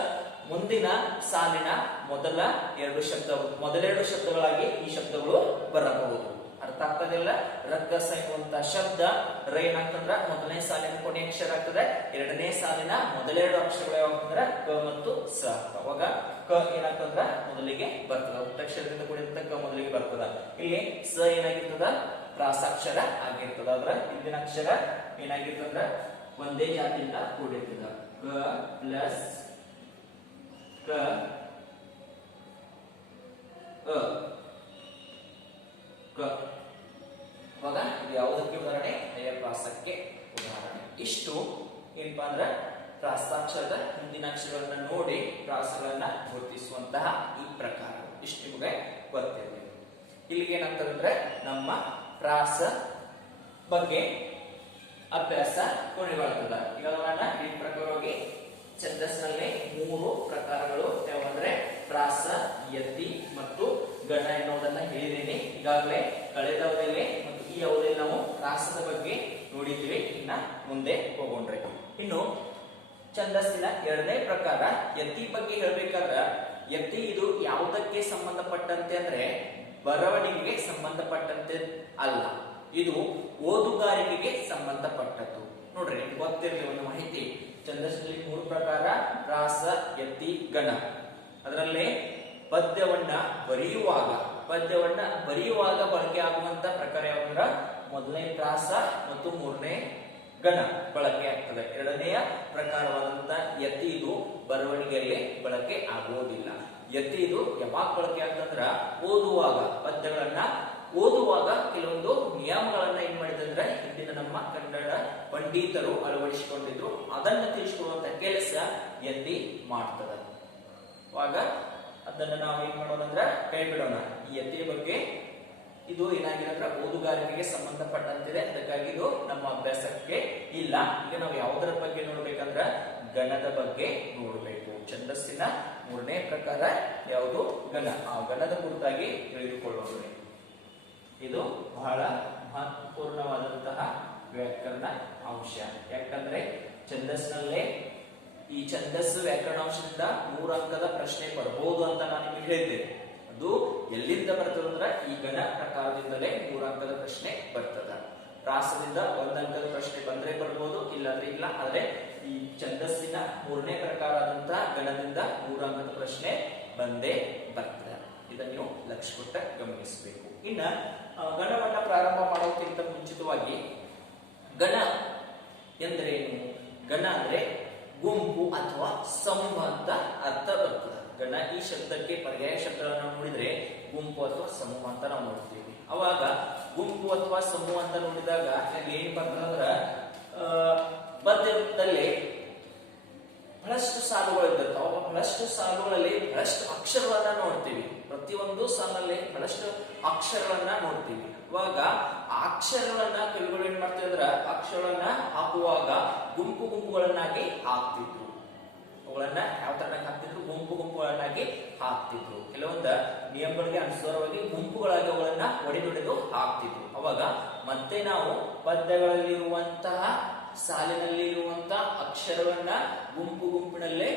ಮುಂದಿನ ಸಾಲಿನ ಮೊದಲೆರಡು ಶಬ್ದಗಳಾಗಿ ಈ ಶಬ್ದಗಳು ಬರಬಹುದು. ಅರ್ಥ ಆಗ್ತದಿಲ್ಲ? ರಕ್ಕಸ ಎನ್ನುವಂತ ಶಬ್ದ ರ ಏನಾಗ್ತಂದ್ರ ಮೊದಲನೇ ಸಾಲಿನ ಕೊನೆ ಅಕ್ಷರ ಆಗ್ತದೆ, ಎರಡನೇ ಸಾಲಿನ ಮೊದಲೆರಡು ಅಕ್ಷರಗಳು ಯಾವಂದ್ರ ಕ ಮತ್ತು ಸ. ಅವಾಗ ಕ ಏನಾಗ್ತಂದ್ರ ಮೊದಲಿಗೆ ಬರ್ತದ, ಒತ್ತಕ್ಷರದಿಂದ ಕೂಡಿದಂತ ಕ ಮೊದಲಿಗೆ ಬರ್ತದ. ಇಲ್ಲಿ ಸ ಏನಾಗಿರ್ತದ? ಪ್ರಾಸಾಕ್ಷರ ಆಗಿರ್ತದ. ಅದ್ರ ಹಿಂದಿನ ಅಕ್ಷರ ಏನಾಗಿರ್ತಂದ್ರ ಒಂದೇ ಜಾತಿಯಿಂದ ಕೂಡಿರ್ತದ. ಕ ಪ್ಲಸ್ ಕ ಕ. ಅವಾಗ ಇದು ಯಾವುದಕ್ಕೆ ಉದಾಹರಣೆ? ಹಯಪ್ರಾಸಕ್ಕೆ ಉದಾಹರಣೆ. ಇಷ್ಟು ಏನಪ್ಪಾ ಅಂದ್ರ ಪ್ರಾಸಾಕ್ಷರದ ಹಿಂದಿನ ಅಕ್ಷರಗಳನ್ನ ನೋಡಿ ಪ್ರಾಸಗಳನ್ನ ಗುರುತಿಸುವಂತಹ ಈ ಪ್ರಕಾರ. ಇಷ್ಟು ನಿಮಗೆ ಗೊತ್ತಿರಲಿ. ಇಲ್ಲಿಗೆ ಏನಾಗ್ತದಂದ್ರೆ ನಮ್ಮ ಪ್ರಾಸ ಬಗ್ಗೆ ಅಭ್ಯಾಸ ಕೊನೆಗೊಳ್ತದ. ಈಗ ನಾನು ಈ ಪ್ರಕಾರವಾಗಿ ಛಂದಸ್ಸಿನಲ್ಲಿ 3 ಪ್ರಕಾರಗಳು ಯಾವಂದ್ರೆ ಪ್ರಾಸ, ಯತಿ ಮತ್ತು ಗಣ ಎನ್ನುವುದನ್ನ ಹೇಳಿದ್ದೇನೆ. ಈಗಾಗಲೇ ಕಳೆದ ಅವಧಿಯಲ್ಲಿ ಮತ್ತು ಈ ಅವಧಿಯಲ್ಲಿ ನಾವು ಪ್ರಾಸದ ಬಗ್ಗೆ ನೋಡಿದ್ವಿ. ಇನ್ನ ಮುಂದೆ ಹೋಗೋಣ್ರಿ. ಇನ್ನು ಛಂದಸ್ಸಿನ ಎರಡನೇ ಪ್ರಕಾರ ಯತಿ ಬಗ್ಗೆ ಹೇಳ್ಬೇಕಾದ್ರ ಯತಿ ಇದು ಯಾವುದಕ್ಕೆ ಸಂಬಂಧಪಟ್ಟಂತೆ ಅಂದ್ರೆ ಬರವಣಿಗೆಗೆ ಸಂಬಂಧಪಟ್ಟಂತೆ ಅಲ್ಲ, ಇದು ಓದುಗಾರಿಕೆಗೆ ಸಂಬಂಧಪಟ್ಟದ್ದು. ನೋಡ್ರಿ ನಿಮ್ಗೆ ಗೊತ್ತಿರಲಿ ಒಂದು ಮಾಹಿತಿ, ಛಂದಸ್ಸಿನಲ್ಲಿ 3 ಪ್ರಕಾರ: ಪ್ರಾಸ, ಯತಿ, ಗಣ. ಅದರಲ್ಲಿ ಪದ್ಯವನ್ನ ಬರೆಯುವಾಗ ಬಳಕೆ ಆಗುವಂತ ಪ್ರಕಾರ ಯಾವಂದ್ರ ಮೊದಲನೇ ಪ್ರಾಸ ಮತ್ತು 3ನೇ ಗಣ ಬಳಕೆ ಆಗ್ತದೆ. ಎರಡನೆಯ ಪ್ರಕಾರವಾದಂತ ಯತಿ ಇದು ಬರವಣಿಗೆಯಲ್ಲಿ ಬಳಕೆ ಆಗುವುದಿಲ್ಲ. ಯತಿ ಇದು ಯಾವಾಗ ಬಳಕೆ ಆಗ್ತಂದ್ರ ಓದುವಾಗ, ಪದ್ಯಗಳನ್ನ ಓದುವಾಗ ಕೆಲವೊಂದು ನಿಯಮಗಳನ್ನ ಏನ್ ಮಾಡಿದಂದ್ರೆ ಹಿಂದಿನ ನಮ್ಮ ಕನ್ನಡ ಪಂಡಿತರು ಅಳವಡಿಸಿಕೊಂಡಿದ್ರು. ಅದನ್ನ ತಿಳಿಸಿಕೊಡುವಂತ ಕೆಲಸ ಯತಿ ಮಾಡ್ತದ. ಅವಾಗ ಅದನ್ನ ನಾವು ಏನ್ ಮಾಡೋದಂದ್ರ ಕೈ ಬಿಡೋಣ. ಈ ಯತಿಯ ಬಗ್ಗೆ ಇದು ಏನಾಗಿದೆ ಅಂದ್ರೆ ಓದುಗಾರಿಕೆಗೆ ಸಂಬಂಧಪಟ್ಟಂತಿದೆ, ಅದಕ್ಕಾಗಿ ಇದು ನಮ್ಮ ಅಭ್ಯಾಸಕ್ಕೆ ಇಲ್ಲ. ಈಗ ನಾವು ಯಾವುದರ ಬಗ್ಗೆ ನೋಡ್ಬೇಕಂದ್ರ ಗಣದ ಬಗ್ಗೆ ನೋಡ್ಬೇಕು. ಛಂದಸ್ಸಿನ 3ನೇ ಪ್ರಕಾರ ಯಾವುದು? ಗಣ. ಆ ಗಣದ ಕುರಿತಾಗಿ ತಿಳಿದುಕೊಳ್ಳೋಣ. ಇದು ಬಹಳ ಮಹತ್ವಪೂರ್ಣವಾದಂತಹ ವ್ಯಾಕರಣ ಅಂಶ. ಯಾಕಂದ್ರೆ ಛಂದಸ್ಸಿನಲ್ಲೇ ಈ ಛಂದಸ್ಸು ವ್ಯಾಕರಣಾಂಶದಿಂದ 3 ಅಂಕದ ಪ್ರಶ್ನೆ ಬರಬಹುದು ಅಂತ ನಾನು ನಿಮಗೆ ಹೇಳಿದ್ದೆ. ಅದು ಎಲ್ಲಿಂದ ಬರ್ತದೆ ಅಂದ್ರೆ ಈ ಗಣ ಪ್ರಕಾರದಿಂದಲೇ 3 ಅಂಕದ ಪ್ರಶ್ನೆ ಬರ್ತದ. ಪ್ರಾಸದಿಂದ 1 ಅಂಕದ ಪ್ರಶ್ನೆ ಬಂದ್ರೆ ಬರ್ಬೋದು, ಇಲ್ಲಾಂದ್ರೆ ಇಲ್ಲ. ಆದ್ರೆ ಈ ಛಂದಸ್ಸಿನ 3ನೇ ಪ್ರಕಾರ ಆದಂತಹ ಗಣದಿಂದ 3 ಅಂಕದ ಪ್ರಶ್ನೆ ಬಂದೇ ಬರ್ತದೆ. ಇದನ್ನು ನೀವು ಲಕ್ಷ್ಯ ಕೊಟ್ಟ ಗಮನಿಸಬೇಕು. ಇನ್ನ ಗಣವನ್ನ ಪ್ರಾರಂಭ ಮಾಡೋಕ್ಕಿಂತ ಮುಂಚಿತವಾಗಿ ಗಣ ಎಂದರೇನು? ಗಣ ಅಂದ್ರೆ ಗುಂಪು ಅಥವಾ ಸಮೂಹ ಅಂತ ಅರ್ಥ ಬರ್ತದೆ. ಗಣ ಈ ಶಬ್ದಕ್ಕೆ ಪರ್ಯಾಯ ಶಬ್ದಗಳನ್ನು ನೋಡಿದ್ರೆ ಗುಂಪು ಅಥವಾ ಸಮೂಹ ಅಂತ ನಾವು ನೋಡ್ತೀವಿ. ಅವಾಗ ಗುಂಪು ಅಥವಾ ಸಮೂಹ ಅಂತ ನೋಡಿದಾಗ ಏನ್ ಬರ್ತದಂದ್ರ ಪದ್ಯದಲ್ಲಿ ಬಹಳಷ್ಟು ಸಾಲುಗಳು ಇರ್ತಾವ. ಬಹಳಷ್ಟು ಸಾಲುಗಳಲ್ಲಿ ಬಹಳಷ್ಟು ಅಕ್ಷರಗಳನ್ನ ನೋಡ್ತೀವಿ. ಪ್ರತಿಯೊಂದು ಸಾಲಲ್ಲಿ ಬಹಳಷ್ಟು ಅಕ್ಷರಗಳನ್ನ ನೋಡ್ತೀವಿ. ಅವಾಗ ಆ ಅಕ್ಷರಗಳನ್ನ ಕವಿಗಳು ಏನ್ ಮಾಡ್ತೀವಿ ಅಂದ್ರ ಅಕ್ಷರಗಳನ್ನ ಹಾಕುವಾಗ ಗುಂಪುಗಳನ್ನಾಗಿ ಹಾಕ್ತಿದ್ರು. ಅವುಗಳನ್ನ ಯಾವ ತರ ಹಾಕ್ತಿದ್ರು? ಗುಂಪುಗಳನ್ನಾಗಿ ಹಾಕ್ತಿದ್ರು. ಕೆಲವೊಂದು ನಿಯಮಗಳಿಗೆ ಅನುಸಾರವಾಗಿ ಗುಂಪುಗಳಾಗಿ ಅವುಗಳನ್ನ ಒಡೆದೊಡೆದು ಹಾಕ್ತಿದ್ರು. ಅವಾಗ ಮತ್ತೆ ನಾವು ಪದ್ಯಗಳಲ್ಲಿರುವಂತಹ ಸಾಲಿನಲ್ಲಿ ಇರುವಂತಹ ಅಕ್ಷರವನ್ನ ಗುಂಪಿನಲ್ಲೇ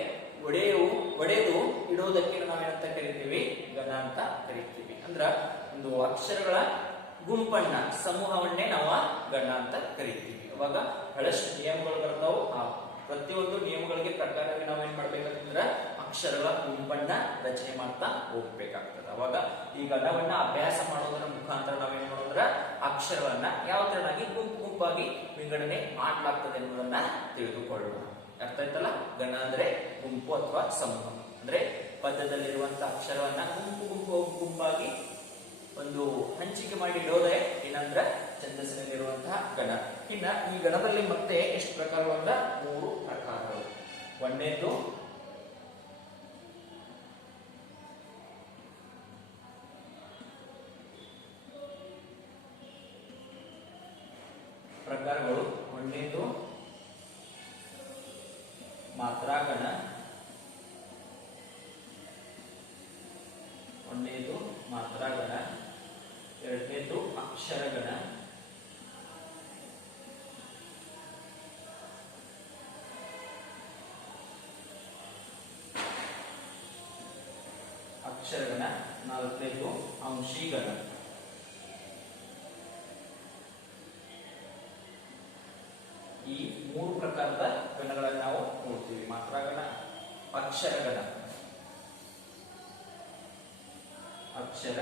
ಒಡೆದು ಇಡೋದಕ್ಕೆ ನಾವೇನಂತ ಕರಿತೀವಿ? ಗಣ ಅಂತ ಕರಿತೀವಿ. ಅಂದ್ರ ಒಂದು ಅಕ್ಷರಗಳ ಗುಂಪನ್ನ, ಸಮೂಹವನ್ನೇ ನಾವು ಗಣ ಅಂತ ಕರಿತೀವಿ. ಅವಾಗ ಬಹಳಷ್ಟು ನಿಯಮಗಳು ಬರ್ತಾವು. ಆ ಪ್ರತಿಯೊಂದು ನಿಯಮಗಳಿಗೆ ಪ್ರಕಾರವಾಗಿ ನಾವೇನ್ ಮಾಡ್ಬೇಕಂದ್ರ ಅಕ್ಷರಗಳ ಗುಂಪನ್ನ ರಚನೆ ಮಾಡ್ತಾ ಹೋಗ್ಬೇಕಾಗ್ತದೆ. ಅವಾಗ ಈ ಗಣವನ್ನ ಅಭ್ಯಾಸ ಮಾಡೋದರ ಮುಖಾಂತರ ನಾವೇನ್ ಮಾಡೋದ್ರ ಅಕ್ಷರಗಳನ್ನ ಯಾವ ತರನಾಗಿ ಗುಂಪಾಗಿ ವಿಂಗಡಣೆ ಮಾಡ್ಲಾಗ್ತದೆ ಎನ್ನುವುದನ್ನ ತಿಳಿದುಕೊಳ್ಳೋಣ. ಅರ್ಥ ಆಯ್ತಲ್ಲ? ಗಣ ಅಂದ್ರೆ ಗುಂಪು ಅಥವಾ ಸಮೂಹ. ಅಂದ್ರೆ ಪದ್ಯದಲ್ಲಿರುವಂತಹ ಅಕ್ಷರವನ್ನ ಗುಂಪಾಗಿ ಒಂದು ಹಂಚಿಕೆ ಮಾಡಿ ಇಡೋದೇ ಏನಂದ್ರ ಛಂದಸ್ಸಿನಲ್ಲಿರುವಂತಹ ಗಣ. ಇನ್ನ ಈ ಗಣದಲ್ಲಿ ಮತ್ತೆ ಎಷ್ಟು ಪ್ರಕಾರವಂದ್ರ 3 ಪ್ರಕಾರಗಳು. ಒಂದನೇದು ಪ್ರಕಾರಗಳು. ಒಂದನೇದು ಮಾತ್ರಾಗಣ, ಎರಡನೇದು ಅಕ್ಷರಗಣ, ನಾಲ್ಕನೇದು ಅಂಶೀಗಣ. ಈ 3 ಪ್ರಕಾರದ ಗಣಗಳನ್ನು ನಾವು ನೋಡ್ತೀವಿ. ಮಾತ್ರಾಗಣ, ಅಕ್ಷರಗಣ, ಅಕ್ಷರ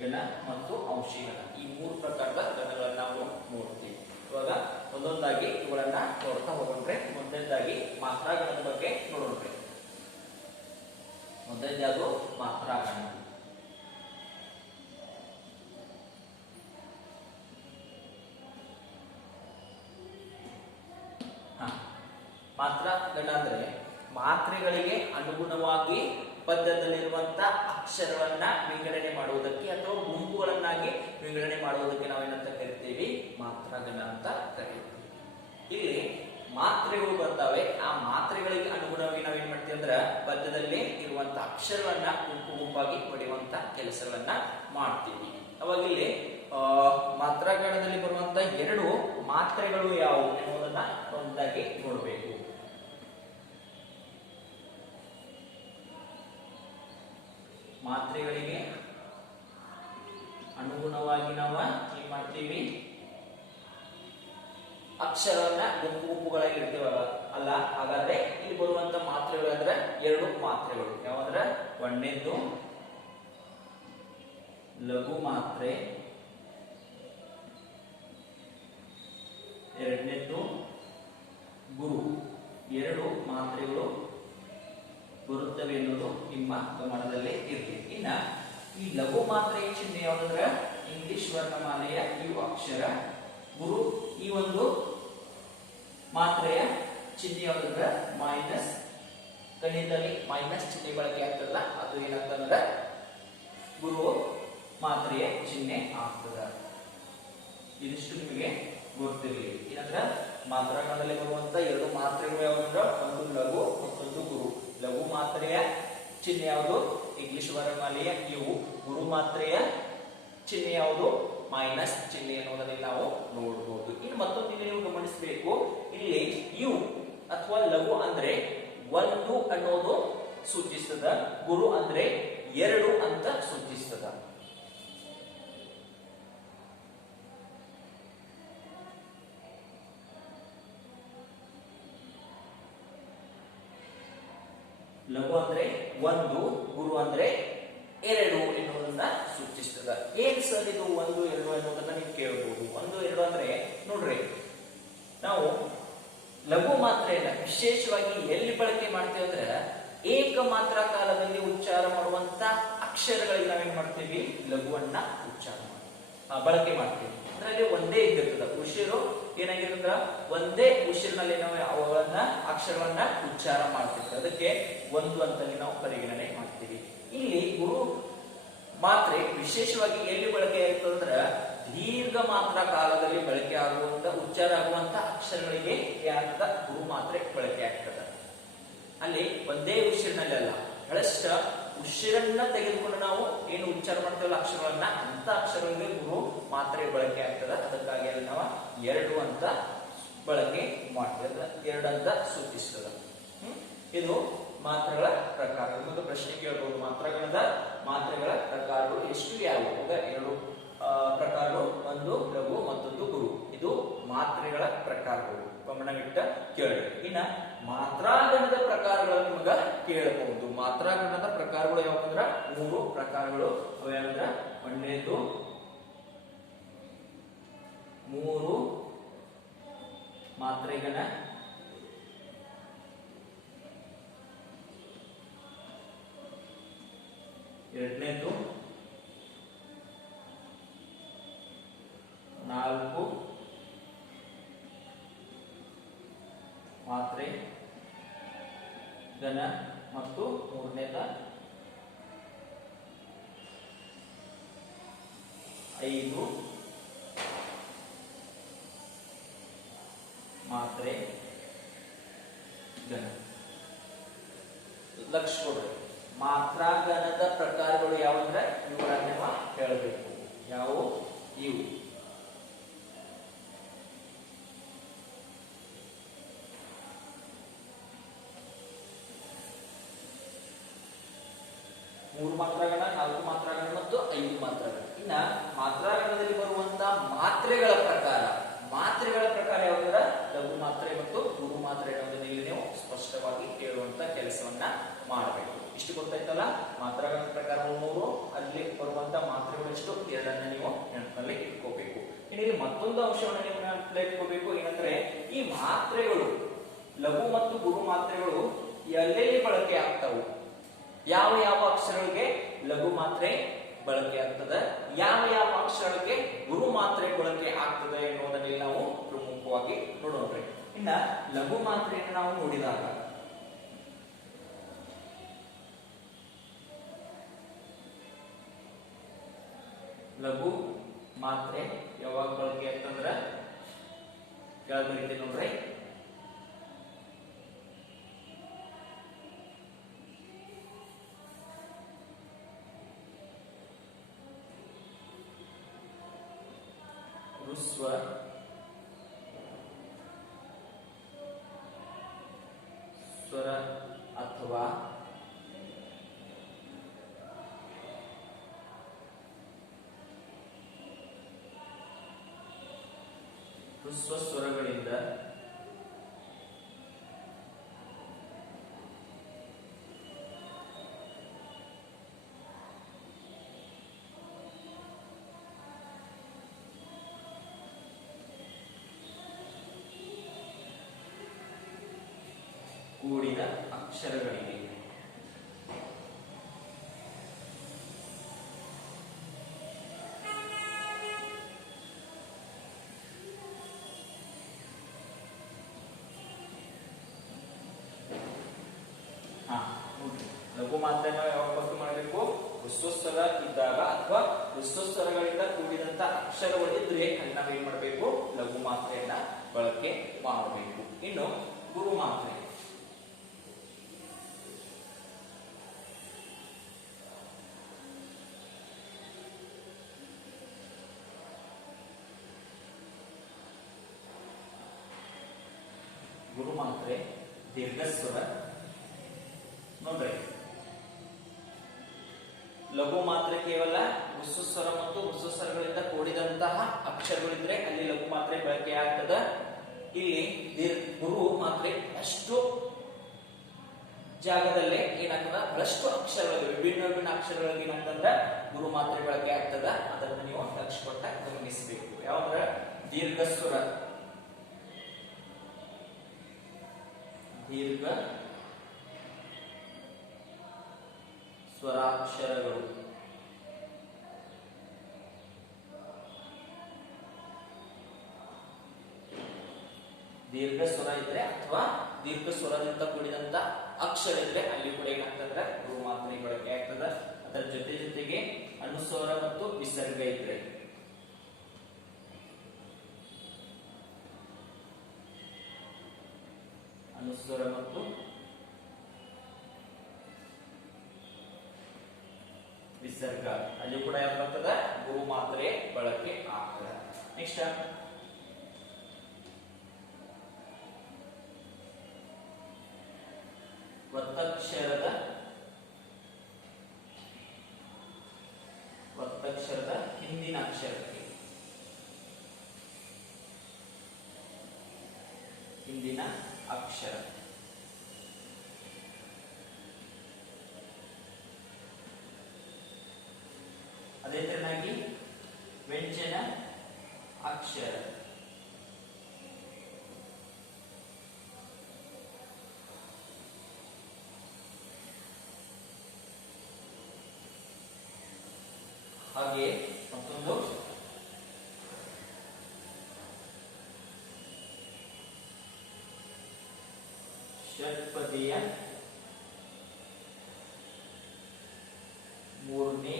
ಗಣ ಮತ್ತು ಅಂಶೀಗಣ. ಈ 3 ಪ್ರಕಾರದ ಗಣಗಳನ್ನು ನಾವು ನೋಡ್ತೀವಿ. ಇವಾಗ ಒಂದೊಂದಾಗಿ ಇವುಗಳನ್ನ ನೋಡ್ತಾ ಹೋಗೋಣ್ರೆ. ಮೊದಲನೇದಾಗಿ ಮಾತ್ರಾಗಣದ ಬಗ್ಗೆ ನೋಡೋಣ್ರಿ. ಮೊದಲನೇದು ಮಾತ್ರಾಗಣ. ಮಾತ್ರಾಗಣ ಅಂದ್ರೆ ಮಾತ್ರೆಗಳಿಗೆ ಅನುಗುಣವಾಗಿ ಪದ್ಯದಲ್ಲಿರುವಂತಹ ಅಕ್ಷರಗಳನ್ನ ವಿಂಗಡಣೆ ಮಾಡುವುದಕ್ಕೆ ಅಥವಾ ಗುಂಪುಗಳನ್ನಾಗಿ ವಿಂಗಡಣೆ ಮಾಡುವುದಕ್ಕೆ ನಾವೇನಂತ ಕರಿತೀವಿ? ಮಾತ್ರಾಗಣ ಅಂತ ಕರೀತೀವಿ. ಇಲ್ಲಿ ಮಾತ್ರೆಗಳು ಬರ್ತಾವೆ. ಆ ಮಾತ್ರೆಗಳಿಗೆ ಅನುಗುಣವಾಗಿ ನಾವೇನ್ ಮಾಡ್ತೀವಿ ಅಂದ್ರ ಪದ್ಯದಲ್ಲಿ ಇರುವಂತಹ ಅಕ್ಷರಗಳನ್ನ ಗುಂಪಾಗಿ ಹೊಡೆಯುವಂತ ಕೆಲಸಗಳನ್ನ ಮಾಡ್ತೀವಿ. ಅವಾಗ ಇಲ್ಲಿ ಮಾತ್ರಾಗಣದಲ್ಲಿ ಬರುವಂತ ಎರಡು ಮಾತ್ರೆಗಳು ಯಾವುವು ಎನ್ನುವುದನ್ನ ಒಂದಾಗಿ ನೋಡಬೇಕು. ಮಾತ್ರೆಗಳಿಗೆ ಅನುಗುಣವಾಗಿ ನಾವು ಏನ್ ಮಾಡ್ತೀವಿ, ಅಕ್ಷರವನ್ನ ಗುಂಪು ಗುಂಪುಗಳಾಗಿ ಇಡ್ತೀವಲ್ಲ ಅಲ್ಲ. ಹಾಗಾದ್ರೆ ಇಲ್ಲಿ ಬರುವಂತ ಮಾತ್ರೆಗಳು ಅಂದ್ರೆ ಎರಡು ಮಾತ್ರೆಗಳು ಯಾವಂದ್ರೆ ಒಂದನೇದ್ದು ಲಘು ಮಾತ್ರೆ, ಎರಡನೇದ್ದು ಗುರು. ಎರಡು ಮಾತ್ರೆಗಳು ಬರುತ್ತವೆ ಎನ್ನುವುದು ನಿಮ್ಮ ಗಮನದಲ್ಲಿ ಇರಲಿ. ಇನ್ನ ಈ ಲಘು ಮಾತ್ರೆಯ ಚಿಹ್ನೆ ಯಾವುದಂದ್ರೆ ಇಂಗ್ಲಿಷ್ ವರ್ಣಮಾಲೆಯ ಯು ಅಕ್ಷರ. ಗುರು ಈ ಒಂದು ಮಾತ್ರೆಯ ಚಿಹ್ನೆ ಯಾವುದಂದ್ರೆ ಮೈನಸ್. ಗಣಿತದಲ್ಲಿ ಮೈನಸ್ ಚಿಹ್ನೆ ಬಳಕೆ ಆಗ್ತದಲ್ಲ, ಅದು ಏನಂತಂದ್ರೆ ಗುರು ಮಾತ್ರೆಯ ಚಿಹ್ನೆ ಆಗ್ತದ. ಇದಿಷ್ಟು ನಿಮಗೆ ಗೊತ್ತಿರಲಿ. ಏನಂದ್ರೆ ಮಾತ್ರಾಗಣದಲ್ಲಿ ಬರುವಂತ ಎರಡು ಮಾತ್ರೆಗಳು ಯಾವಂದ್ರೆ ಒಂದು ಲಘು ಮತ್ತೊಂದು ಗುರು. ಲಘು ಮಾತ್ರೆಯ ಚಿಹ್ನೆ ಯಾವುದು, ಇಂಗ್ಲಿಷ್ ವರ್ಣಮಾಲೆಯ ಯು. ಗುರು ಮಾತ್ರೆಯ ಚಿಹ್ನೆ ಯಾವುದು, ಮೈನಸ್ ಚಿಹ್ನೆ ಅನ್ನೋದನ್ನ ನಾವು ನೋಡಬಹುದು. ಇನ್ನು ಮತ್ತೊಂದು ನೀವು ಗಮನಿಸಬೇಕು, ಇಲ್ಲಿ ಯು ಅಥವಾ ಲಘು ಅಂದ್ರೆ ಒಂದು ಅನ್ನೋದು ಸೂಚಿಸ್ತದ, ಗುರು ಅಂದ್ರೆ ಎರಡು ಅಂತ ಸೂಚಿಸ್ತದ. ಲಘು ಅಂದ್ರೆ ಒಂದು, ಗುರು ಅಂದ್ರೆ ಎರಡು ಎನ್ನುವುದನ್ನ ಸೂಚಿಸ್ತದ. ಏನ್ ಸರ್ ಇದು ಒಂದು ಎರಡು ಎನ್ನುವುದನ್ನ ನೀವು ಕೇಳಬಹುದು. ಒಂದು ಎರಡು ಅಂದ್ರೆ ನೋಡ್ರಿ, ನಾವು ಲಘು ಮಾತ್ರೆಯನ್ನ ವಿಶೇಷವಾಗಿ ಎಲ್ಲಿ ಬಳಕೆ ಮಾಡ್ತೇವೆ ಅಂದ್ರೆ ಏಕ ಮಾತ್ರ ಕಾಲದಲ್ಲಿ ಉಚ್ಚಾರ ಮಾಡುವಂತ ಅಕ್ಷರಗಳಿಗೆ ನಾವೇನ್ ಮಾಡ್ತೀವಿ, ಲಘುವನ್ನ ಉಚ್ಚಾರ ಬಳಕೆ ಮಾಡ್ತೀವಿ. ಅದರಲ್ಲಿ ಒಂದೇ ಇದ್ದಿರ್ತದ ಉಸಿರು. ಏನಾಗಿರ್ತದ, ಒಂದೇ ಉಸಿರಿನಲ್ಲಿ ನಾವು ಅವುಗಳನ್ನ ಅಕ್ಷರವನ್ನ ಉಚ್ಚಾರ ಮಾಡ್ತಿರ್ತೀವಿ. ಅದಕ್ಕೆ ಒಂದು ಅಂತಲ್ಲಿ ನಾವು ಪರಿಗಣನೆ ಮಾಡ್ತೀವಿ. ಇಲ್ಲಿ ಗುರು ಮಾತ್ರೆ ವಿಶೇಷವಾಗಿ ಎಲ್ಲಿ ಬಳಕೆ ಆಗ್ತದಂದ್ರ ದೀರ್ಘ ಮಾತ್ರ ಕಾಲದಲ್ಲಿ ಬಳಕೆ ಆಗುವಂತ ಉಚ್ಚಾರ ಆಗುವಂತ ಅಕ್ಷರಗಳಿಗೆ ಏನಂತ ಗುರು ಮಾತ್ರೆ ಬಳಕೆ ಆಗ್ತದ. ಅಲ್ಲಿ ಒಂದೇ ಉಸಿರಿನಲ್ಲಿ ಅಲ್ಲ, ಬಹಳಷ್ಟ ಉಸಿರನ್ನ ತೆಗೆದುಕೊಂಡು ನಾವು ಏನು ಉಚ್ಚಾರ ಮಾಡ್ತೇವಲ್ಲ ಅಕ್ಷರಗಳನ್ನ, ಅಂತ ಅಕ್ಷರಗಳಿಗೆ ಗುರು ಮಾತ್ರೆ ಬಳಕೆ ಆಗ್ತದ. ಅದಕ್ಕಾಗಿ ಅಲ್ಲಿ ನಾವು ಎರಡು ಅಂತ ಬಳಕೆ ಮಾಡ್ತೇವೆ, ಎರಡು ಅಂತ ಸೂಚಿಸ್ತದ. ಇದು ಮಾತ್ರೆಗಳ ಪ್ರಕಾರ. ಒಂದು ಪ್ರಶ್ನೆ ಕೇಳಬಹುದು, ಮಾತ್ರೆಗಳ ಪ್ರಕಾರಗಳು ಎಷ್ಟು ಯಾವುವು? ಎರಡು ಪ್ರಕಾರಗಳು, ಒಂದು ಲಘು ಮತ್ತೊಂದು ಗುರು. ಇದು ಮಾತ್ರೆಗಳ ಪ್ರಕಾರಗಳು, ಗಮನವಿಟ್ಟ ಕೇಳಿ. ಇನ್ನ ಮಾತ್ರಾಗಣದ ಪ್ರಕಾರಗಳನ್ನು ನಿಮಗ ಕೇಳಬಹುದು. ಮಾತ್ರಾಗಣದ ಪ್ರಕಾರಗಳು ಯಾವಂದ್ರ ಮೂರು ಪ್ರಕಾರಗಳು. ಅವಂದ್ರ ಒಂದನೇದು ಮೂರು ಮಾತ್ರೆಗಣ, ಎರಡನೇದು ನಾಲ್ಕು ಮಾತ್ರೆ ಘನ ಮತ್ತು ಮೂರನೇದ 5 ಮಾತ್ರೆ ಘನ. ಲಕ್ಷ ಕೊಡ್ರಿ, ಮಾತ್ರಾಗಣದ ಪ್ರಕಾರಗಳು ಯಾವಂದ್ರೆ ಇವುಗಳನ್ನ ಹೇಳಬೇಕು. ಯಾವ ಇವು ಮೂರು ಮಾತ್ರಾಗಣ, ನಾಲ್ಕು ಮಾತ್ರಾಗಣ ಮತ್ತು 5 ಮಾತ್ರಾಗಣ. ಇನ್ನ ಮಾತ್ರಾಗಣದಲ್ಲಿ ಬರುವಂತ ಮಾತ್ರೆಗಳ ಪ್ರಕಾರ ಯಾವಂದ್ರೆ ಲಘು ಮಾತ್ರೆ ಮತ್ತು ಗುರು ಮಾತ್ರೆ ಅನ್ನೋದನ್ನ ಇಲ್ಲಿ ನೀವು ಸ್ಪಷ್ಟವಾಗಿ ಕೇಳುವಂತ ಕೆಲಸವನ್ನ ಮಾಡಬೇಕು. ಇಷ್ಟು ಗೊತ್ತಾಯ್ತಲ್ಲ. ಮಾತ್ರಾಗಣದ ಪ್ರಕಾರಗಳು ಮೂರು, ಅಲ್ಲಿ ಬರುವಂತ ಮಾತ್ರೆಗಳು ಎಷ್ಟು, ಎರಡನ್ನ ನೀವು ನೆನಪಿನಲ್ಲಿ ಇಟ್ಕೋಬೇಕು. ಇಲ್ಲಿ ಮತ್ತೊಂದು ಅಂಶವನ್ನು ನೀವು ನೆನಪಿನಲ್ಲಿ ಇಟ್ಕೋಬೇಕು. ಏನಂದ್ರೆ ಈ ಮಾತ್ರೆಗಳು ಲಘು ಮತ್ತು ಗುರು ಮಾತ್ರೆಗಳು ಎಲ್ಲೆಲ್ಲಿ ಬಳಕೆ ಆಗ್ತಾವು, ಯಾವ ಯಾವ ಅಕ್ಷರಗಳಿಗೆ ಲಘು ಮಾತ್ರೆ ಬಳಕೆ ಆಗ್ತದೆ, ಯಾವ ಯಾವ ಅಕ್ಷರಗಳಿಗೆ ಗುರು ಮಾತ್ರೆ ಬಳಕೆ ಆಗ್ತದೆ ಎನ್ನುವುದನ್ನು ನಾವು ಪ್ರಮುಖವಾಗಿ ನೋಡೋಣ್ರಿ. ಇನ್ನ ಲಘು ಮಾತ್ರೆಯನ್ನು ನಾವು ನೋಡಿದಾಗ ಲಘು ಮಾತ್ರೆ ಯಾವಾಗ ಬಳಕೆ ಆಗ್ತಂದ್ರ ಕೆಳಗೆ ನೋಡ್ರಿ. ಹೃಸ್ವ ಸ್ವರ ಅಥವಾ ಹೃಸ್ವ ಸ್ವರಗಳಿಂದ ಕೂಡಿದ ಅಕ್ಷರಗಳಿಗೆ ಲಘು ಮಾತ್ರೆನ ಯಾವಾಗ ಬಳಕೆ ಮಾಡಬೇಕು? ಹೃಸ್ವಸ್ವರ ಇದ್ದಾಗ ಅಥವಾ ಹೃಸ್ವಸ್ವರಗಳಿಂದ ಕೂಡಿದಂತ ಅಕ್ಷರಗಳು ಇದ್ರೆ ಅಲ್ಲಿ ನಾವೇನ್ ಮಾಡಬೇಕು? ಲಘು ಮಾತ್ರೆಯನ್ನ ಬಳಕೆ ಮಾಡಬೇಕು. ಇನ್ನು ಗುರು ಮಾತ್ರೆ. ಗುರು ಮಾತ್ರೆ ದೀರ್ಘಸ್ವರ. ನೋಡ್ರಿ, ಲಘು ಮಾತ್ರೆ ಕೇವಲ ಹೃಸ್ವಸ್ವರ ಮತ್ತು ಹೃಸ್ವಸ್ವರಗಳಿಂದ ಕೂಡಿದಂತಹ ಅಕ್ಷರಗಳಿದ್ರೆ ಅಲ್ಲಿ ಲಘು ಮಾತ್ರೆ ಬಳಕೆ ಆಗ್ತದ. ಇಲ್ಲಿ ಗುರು ಮಾತ್ರೆ ಅಷ್ಟು ಜಾಗದಲ್ಲೇ ಏನಾಗ್ತದ, ಬಹಳಷ್ಟು ಅಕ್ಷರಗಳು ವಿಭಿನ್ನ ವಿಭಿನ್ನ ಅಕ್ಷರಗಳಿಗೆ ಏನಾಗ್ತದ ಗುರು ಮಾತ್ರೆ ಬಳಕೆ ಆಗ್ತದ. ಅದನ್ನು ನೀವು ಲಕ್ಷ್ಯ ಕೊಟ್ಟ ಗಮನಿಸಬೇಕು. ಯಾವಂದ್ರ ದೀರ್ಘಸ್ವರ, ದೀರ್ಘ ಸ್ವರಾಕ್ಷರಗಳು. ದೀರ್ಘ ಸ್ವರ ಇದ್ರೆ ಅಥವಾ ದೀರ್ಘ ಸ್ವರದಿಂದ ಕೂಡಿದಂತ ಅಕ್ಷರ ಇದ್ರೆ ಅಲ್ಲಿ ಕೂಡ ಏನಾಗ್ತದ ಗುರು ಮಾತ್ರೆ ಬಳಕೆ ಆಗ್ತದ. ಅದರ ಜೊತೆಗೆ ಅನುಸ್ವರ ಮತ್ತು ವಿಸರ್ಗ ಇದ್ರೆ ಅನುಸ್ವರ ಮತ್ತು ವಿಸರ್ಗ ಅಲ್ಲಿ ಕೂಡ ಏನಾಗ್ತದ ಗುರು ಮಾತ್ರೆ ಬಳಕೆ ಆಗ್ತದ. ನೆಕ್ಸ್ಟ್ ಒತ್ತಕ್ಷರದ ಹಿಂದಿನ ಅಕ್ಷರಕ್ಕೆ ಹಿಂದಿನ ಅಕ್ಷರ. ಅದೇ ತರನಾಗಿ ವ್ಯಂಜನ ಅಕ್ಷರ. ಹಾಗೆ ಮತ್ತೊಂದು ಷಟ್ಪದಿಯ ಮೂರನೇ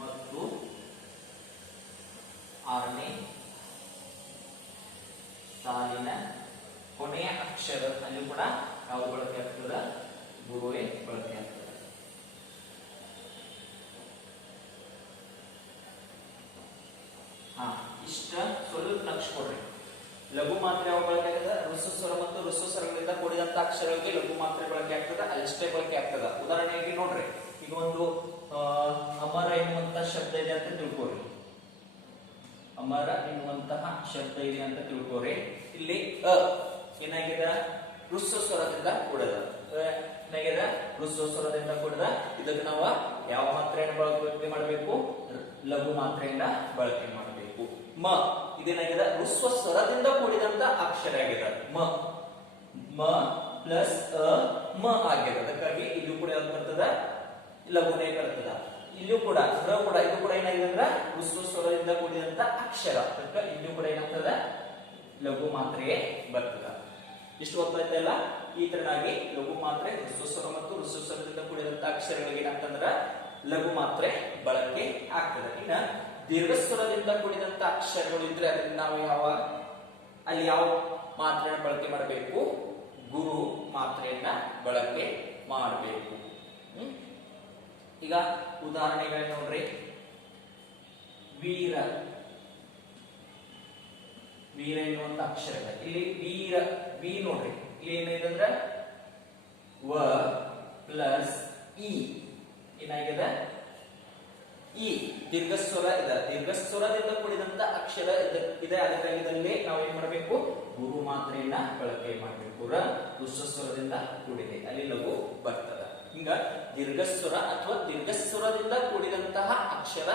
ಮತ್ತು ಆರನೇ ಸಾಲಿನ ಕೊನೆಯ ಅಕ್ಷರ ಅಲ್ಲಿ ಕೂಡ ಯಾವುದು ಬಳಕೆ ಆಗ್ತದ? ಗುರುವೇ ಬಳಕೆ ಆಗ್ತದೆ. ಇಷ್ಟ ಸ್ವಲ್ಪ ಲಕ್ಷ ಕೊಡ್ರಿ. ಲಘು ಮಾತ್ರೆ ಯಾವ ಬಳಕೆ ಆಗ್ತದ? ಹೃಸ್ವಸ್ವರ ಮತ್ತು ಹೃಸ್ವಸ್ವರಗಳಿಂದ ಕೂಡಿದಂತ ಅಕ್ಷರಗಳಿಗೆ ಲಘು ಮಾತ್ರೆ ಬಳಕೆ ಆಗ್ತದ, ಅಲ್ಲಷ್ಟೇ ಬಳಕೆ ಆಗ್ತದ. ಉದಾಹರಣೆಗೆ ನೋಡ್ರಿ, ಈಗ ಒಂದು ಅಮರ ಎನ್ನುವಂತ ಶಬ್ದ ಇದೆ ಅಂತ ತಿಳ್ಕೊರಿ. ಅಮರ ಎನ್ನುವಂತಹ ಶಬ್ದ ಇದೆ ಅಂತ ತಿಳ್ಕೊರಿ. ಇಲ್ಲಿ ಏನಾಗಿದೆ? ಹೃಸ್ವಸ್ವರದಿಂದ ಕೂಡದ. ಏನಾಗಿದೆ? ಹೃಸ್ವಸ್ವರದಿಂದ ಕೂಡದ. ಇದಕ್ಕೆ ನಾವು ಯಾವ ಮಾತ್ರೆಯನ್ನು ಬಳಕೆ ಮಾಡಬೇಕು? ಲಘು ಮಾತ್ರೆಯಿಂದ ಬಳಕೆ ಮಾಡಬೇಕು. ಮ ಇದೇನಾಗಿದೆ? ಹೃಸ್ವ ಸ್ವರದಿಂದ ಕೂಡಿದಂತ ಅಕ್ಷರ ಆಗಿದೆ. ಮ ಮ ಪ್ಲಸ್ ಮ ಆಗಿದೆ. ಅದಕ್ಕಾಗಿ ಇದು ಕೂಡ ಯಾವ್ದು ಬರ್ತದ? ಲಘುನೇ ಬರ್ತದ. ಇಲ್ಲೂ ಕೂಡ ಇದು ಕೂಡ ಏನಾಗಿದೆ ಅಂದ್ರೆ ಹೃಸ್ವ ಸ್ವರದಿಂದ ಕೂಡಿದಂತ ಅಕ್ಷರ. ಅದಕ್ಕೆ ಇಲ್ಲೂ ಕೂಡ ಏನಾಗ್ತದ? ಲಘು ಮಾತ್ರೆಯೇ ಬರ್ತದ. ಇಷ್ಟು ಗೊತ್ತಾಯ್ತಲ್ಲ? ಈ ತರನಾಗಿ ಲಘು ಮಾತ್ರೆ ಹೃಸ್ವಸ್ವರ ಮತ್ತು ಹೃಸ್ವಸ್ವರದಿಂದ ಕೂಡಿದಂತ ಅಕ್ಷರಗಳಿಗೆ ಏನಾಗ್ತಂದ್ರ ಲಘು ಮಾತ್ರೆ ಬಳಕೆ ಆಗ್ತದೆ. ಇನ್ನ ದೀರ್ಘಸ್ವರದಿಂದ ಕೂಡಿದಂತ ಅಕ್ಷರಗಳು ಇದ್ರೆ ಅದರಿಂದ ನಾವು ಅಲ್ಲಿ ಯಾವ ಮಾತ್ರೆಯನ್ನು ಬಳಕೆ ಮಾಡಬೇಕು? ಗುರು ಮಾತ್ರೆಯನ್ನ ಬಳಕೆ ಮಾಡಬೇಕು. ಈಗ ಉದಾಹರಣೆಗಳನ್ನ ನೋಡ್ರಿ. ವೀರ, ವೀರ ಎನ್ನುವಂತ ಅಕ್ಷರ ಇದೆ. ಇಲ್ಲಿ ವೀರ ವಿ ನೋಡ್ರಿ, ಇಲ್ಲಿ ಏನಿದೆ ಅಂದ್ರೆ ವ ಪ್ಲಸ್ ಇ ಏನಾಗಿದೆ ಇ ದೀರ್ಘಸ್ವರ ಇದೆ. ದೀರ್ಘಸ್ವರದಿಂದ ಕೂಡಿದಂತ ಅಕ್ಷರ ಇದೆ. ಅದಕ್ಕಾಗಿ ಇದರಲ್ಲಿ ನಾವು ಏನ್ ಮಾಡಬೇಕು, ಗುರು ಮಾತ್ರೆಯನ್ನ ಬಳಕೆ ಮಾಡಬೇಕು. ರ ಋಸ್ವಸ್ವರದಿಂದ ಕೂಡಿದೆ, ಅಲ್ಲಿ ಲಘು ಬರ್ತದ. ಹಿಂಗ ದೀರ್ಘಸ್ವರ ಅಥವಾ ದೀರ್ಘಸ್ವರದಿಂದ ಕೂಡಿದಂತಹ ಅಕ್ಷರ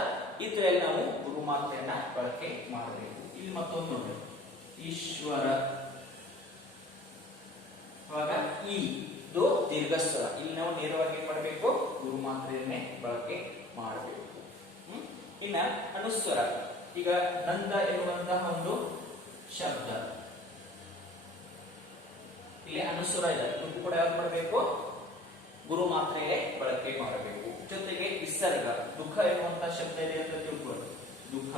ಇದ್ರಲ್ಲಿ ನಾವು ಗುರು ಮಾತ್ರೆಯನ್ನ ಬಳಕೆ ಮಾಡಬೇಕು. ಇಲ್ಲಿ ಮತ್ತೊಂದು ನೋಡ್ರಿ, ಈಶ್ವರ ಅವಾಗ ಈ ಇದು ದೀರ್ಘಸ್ವರ. ಇಲ್ಲಿ ನಾವು ನೇರವಾಗಿ ಏನ್ ಮಾಡಬೇಕು, ಗುರು ಮಾತ್ರೆಯನ್ನೇ ಬಳಕೆ ಮಾಡಬೇಕು. ಇನ್ನ ಅನುಸ್ವರ, ಈಗ ನಂದ ಎನ್ನುವಂತಹ ಒಂದು ಶಬ್ದ ಇಲ್ಲಿ ಅನುಸ್ವರ ಇದೆ. ಇದು ಕೂಡ ಯಾವ್ದು ಮಾಡಬೇಕು, ಗುರು ಮಾತ್ರೆಯೇ ಬಳಕೆ ಮಾಡಬೇಕು. ಜೊತೆಗೆ ವಿಸರ್ಗ, ದುಃಖ ಎನ್ನುವಂತಹ ಶಬ್ದ ಇದೆ ಅಂತ ತಿಳ್ಕೊಳ್ಳಿ, ದುಃಖ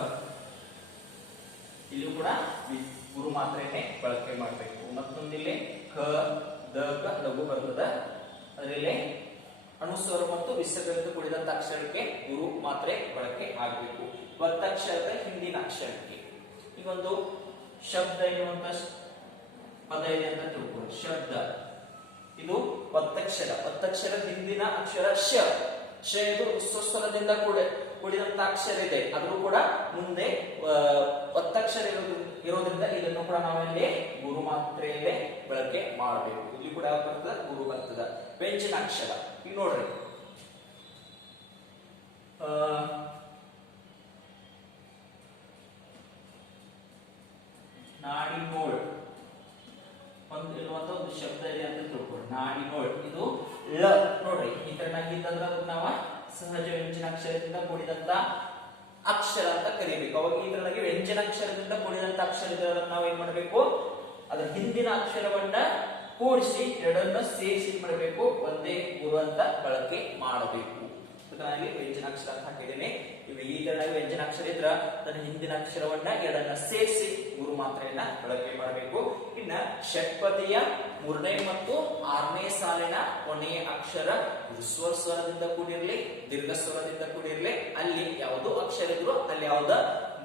ಇಲ್ಲಿಯೂ ಕೂಡ ಗುರು ಮಾತ್ರೆಯನ್ನೇ ಬಳಕೆ ಮಾಡಬೇಕು. ಮತ್ತೊಂದಿಲ್ಲಿ ಕ ದ ಕ ಲಘು ಬರ್ತದ, ಅದರಲ್ಲಿ ಅನುಸ್ವರ ಮತ್ತು ವಿಸರ್ಗದಿಂದ ಕೂಡಿದಂತ ಅಕ್ಷರಕ್ಕೆ ಗುರು ಮಾತ್ರೆ ಬಳಕೆ ಆಗಬೇಕು. ಒತ್ತಕ್ಷರದ ಹಿಂದಿನ ಅಕ್ಷರಕ್ಕೆ ಈಗ ಒಂದು ಶಬ್ದ ಎನ್ನುವಂತ ಪದ ಇದೆ ಅಂತ ತಿಳ್ಕೊಳ್ಳಿ. ಶಬ್ದ ಇದು ಒತ್ತಕ್ಷರ. ಒತ್ತಕ್ಷರ ಹಿಂದಿನ ಅಕ್ಷರ ಶ. ಶ ಇದು ಸ್ವಸ್ವರದಿಂದ ಕೂಡಿದಂತ ಅಕ್ಷರ ಇದೆ. ಆದ್ರೂ ಕೂಡ ಮುಂದೆ ಒತ್ತಕ್ಷರ ಇರೋದ್ರಿಂದ ಇದನ್ನು ಕೂಡ ನಾವಲ್ಲಿ ಗುರು ಮಾತ್ರೆಯಲ್ಲೇ ಬಳಕೆ ಮಾಡಬೇಕು. ಇಲ್ಲಿ ಕೂಡ ಯಾವ ಬರ್ತದ, ಗುರು ಬರ್ತದ. ವ್ಯಂಜನಾಕ್ಷರ ಈಗ ನೋಡ್ರಿ, ನಾಡಿನೋಳ್ ಇರುವಂತ ಒಂದು ಶಬ್ದ ಇದೆ ಅಂತ ತಿಳ್ಕೊಳ್ಳಿ. ನಾಡಿನೋಳ್ ಇದು ಳ ನೋಡ್ರಿ, ಈ ತರನಾಗಿತ್ತಂದ್ರೆ ಅದಕ್ಕೆ ನಾವು ಸಹಜ ವ್ಯಂಜನಾಕ್ಷರದಿಂದ ಕೂಡಿದಂತ ಅಕ್ಷರ ಅಂತ ಕರಿಬೇಕು. ಅವಾಗ ಈ ತರನಾಗಿ ವ್ಯಂಜನಾಕ್ಷರದಿಂದ ಕೂಡಿದಂತ ಅಕ್ಷರ ಇದನ್ನು ನಾವು ಏನ್ ಮಾಡಬೇಕು, ಅದರ ಹಿಂದಿನ ಅಕ್ಷರವನ್ನ ಕೂಡಿಸಿ ಎರಡನ್ನ ಸೇರಿಸಿ ಮಾಡಬೇಕು, ಒಂದೇ ಗುರು ಅಂತ ಬಳಕೆ ಮಾಡಬೇಕು. ನಾನು ವ್ಯಂಜನಾಕ್ಷರ ಅಂತ ಹಾಕಿದ್ದೇನೆ. ಈ ತರನಾಗಿ ವ್ಯಂಜನಾಕ್ಷರ ಇದ್ರ ಅದನ್ನ ಹಿಂದಿನ ಅಕ್ಷರವನ್ನ ಎರಡನ್ನ ಸೇರಿಸಿ ಗುರು ಮಾತ್ರೆಯನ್ನ ಬಳಕೆ ಮಾಡಬೇಕು. ಇನ್ನ ಷಟ್ಪದಿಯ 3ನೇ ಮತ್ತು 6ನೇ ಸಾಲಿನ ಕೊನೆಯ ಅಕ್ಷರ ಸ್ವರದಿಂದ ಕೂಡಿರ್ಲಿ, ದೀರ್ಘಸ್ವರದಿಂದ ಕೂಡಿರ್ಲಿ, ಅಲ್ಲಿ ಯಾವುದು ಅಕ್ಷರ ಇದ್ರು ಅಲ್ಲಿ ಯಾವ್ದ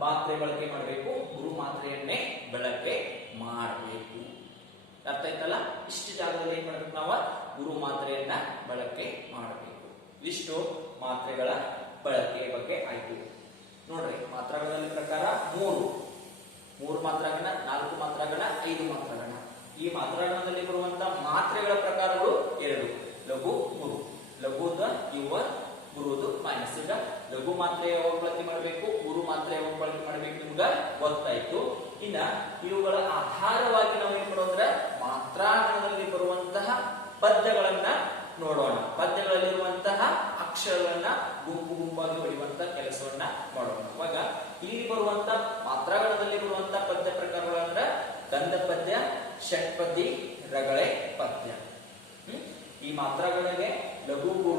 ಮಾತ್ರೆ ಬಳಕೆ ಮಾಡಬೇಕು, ಗುರು ಮಾತ್ರೆಯನ್ನೇ ಬಳಕೆ ಮಾಡಬೇಕು. ಅರ್ಥ ಆಯ್ತಲ್ಲ? ಇಷ್ಟು ಜಾಗದಲ್ಲಿ ಏನ್ ಮಾಡ್ಬೇಕು, ನಾವು ಗುರು ಮಾತ್ರೆಯನ್ನ ಬಳಕೆ ಮಾಡಬೇಕು. ಇಷ್ಟು ಮಾತ್ರೆಗಳ ಬಳಕೆಯ ಬಗ್ಗೆ ಆಯ್ತು. ನೋಡ್ರಿ, ಮಾತ್ರಾಗಳಲ್ಲಿ ಪ್ರಕಾರ ಮೂರು ಮಾತ್ರಾಗಣ, 4 ಮಾತ್ರಾಗಣ, 5 ಮಾತ್ರಾಗಣ. ಈ ಮಾತ್ರಾಗಣದಲ್ಲಿ ಬರುವಂತ ಮಾತ್ರೆಗಳ ಪ್ರಕಾರಗಳು 2: ಲಘು, ಗುರು. ಲಘುದ ಇವ, ಗುರುದು ಮೈನಸ್. ಈಗ ಲಘು ಮಾತ್ರೆ ಯಾವಾಗ ಬಳಕೆ ಮಾಡಬೇಕು, ಗುರು ಮಾತ್ರೆ ಯಾವಾಗ ಬಳಕೆ ಮಾಡಬೇಕು ನಿಮ್ಗ ಗೊತ್ತಾಯ್ತು. ಇನ್ನ ಇವುಗಳ ಆಧಾರವಾಗಿ ನಾವು ಏನ್ ಮಾಡೋದ್ರ, ಮಾತ್ರಾಗಣದಲ್ಲಿ ಬರುವಂತಹ ಪದ್ಯಗಳನ್ನ ನೋಡೋಣ. ಪದ್ಯಗಳಲ್ಲಿರುವಂತಹ ಅಕ್ಷರಗಳನ್ನ ಗುಂಪಾಗಿ ಹೊಡೆಯುವಂತ ಕೆಲಸವನ್ನ ಮಾಡೋಣ. ಅವಾಗ ಇಲ್ಲಿ ಬರುವಂತ ಮಾತ್ರಾಗಣದಲ್ಲಿ ಬರುವಂತ ಪದ್ಯ ಪ್ರಕಾರಗಳಂದ್ರ ಗಂಧ ಪದ್ಯ, ಷಟ್ಪದಿ, ರಗಳೆ ಪದ್ಯ. ಈ ಮಾತ್ರಾಗಳಿಗೆ ಲಘು,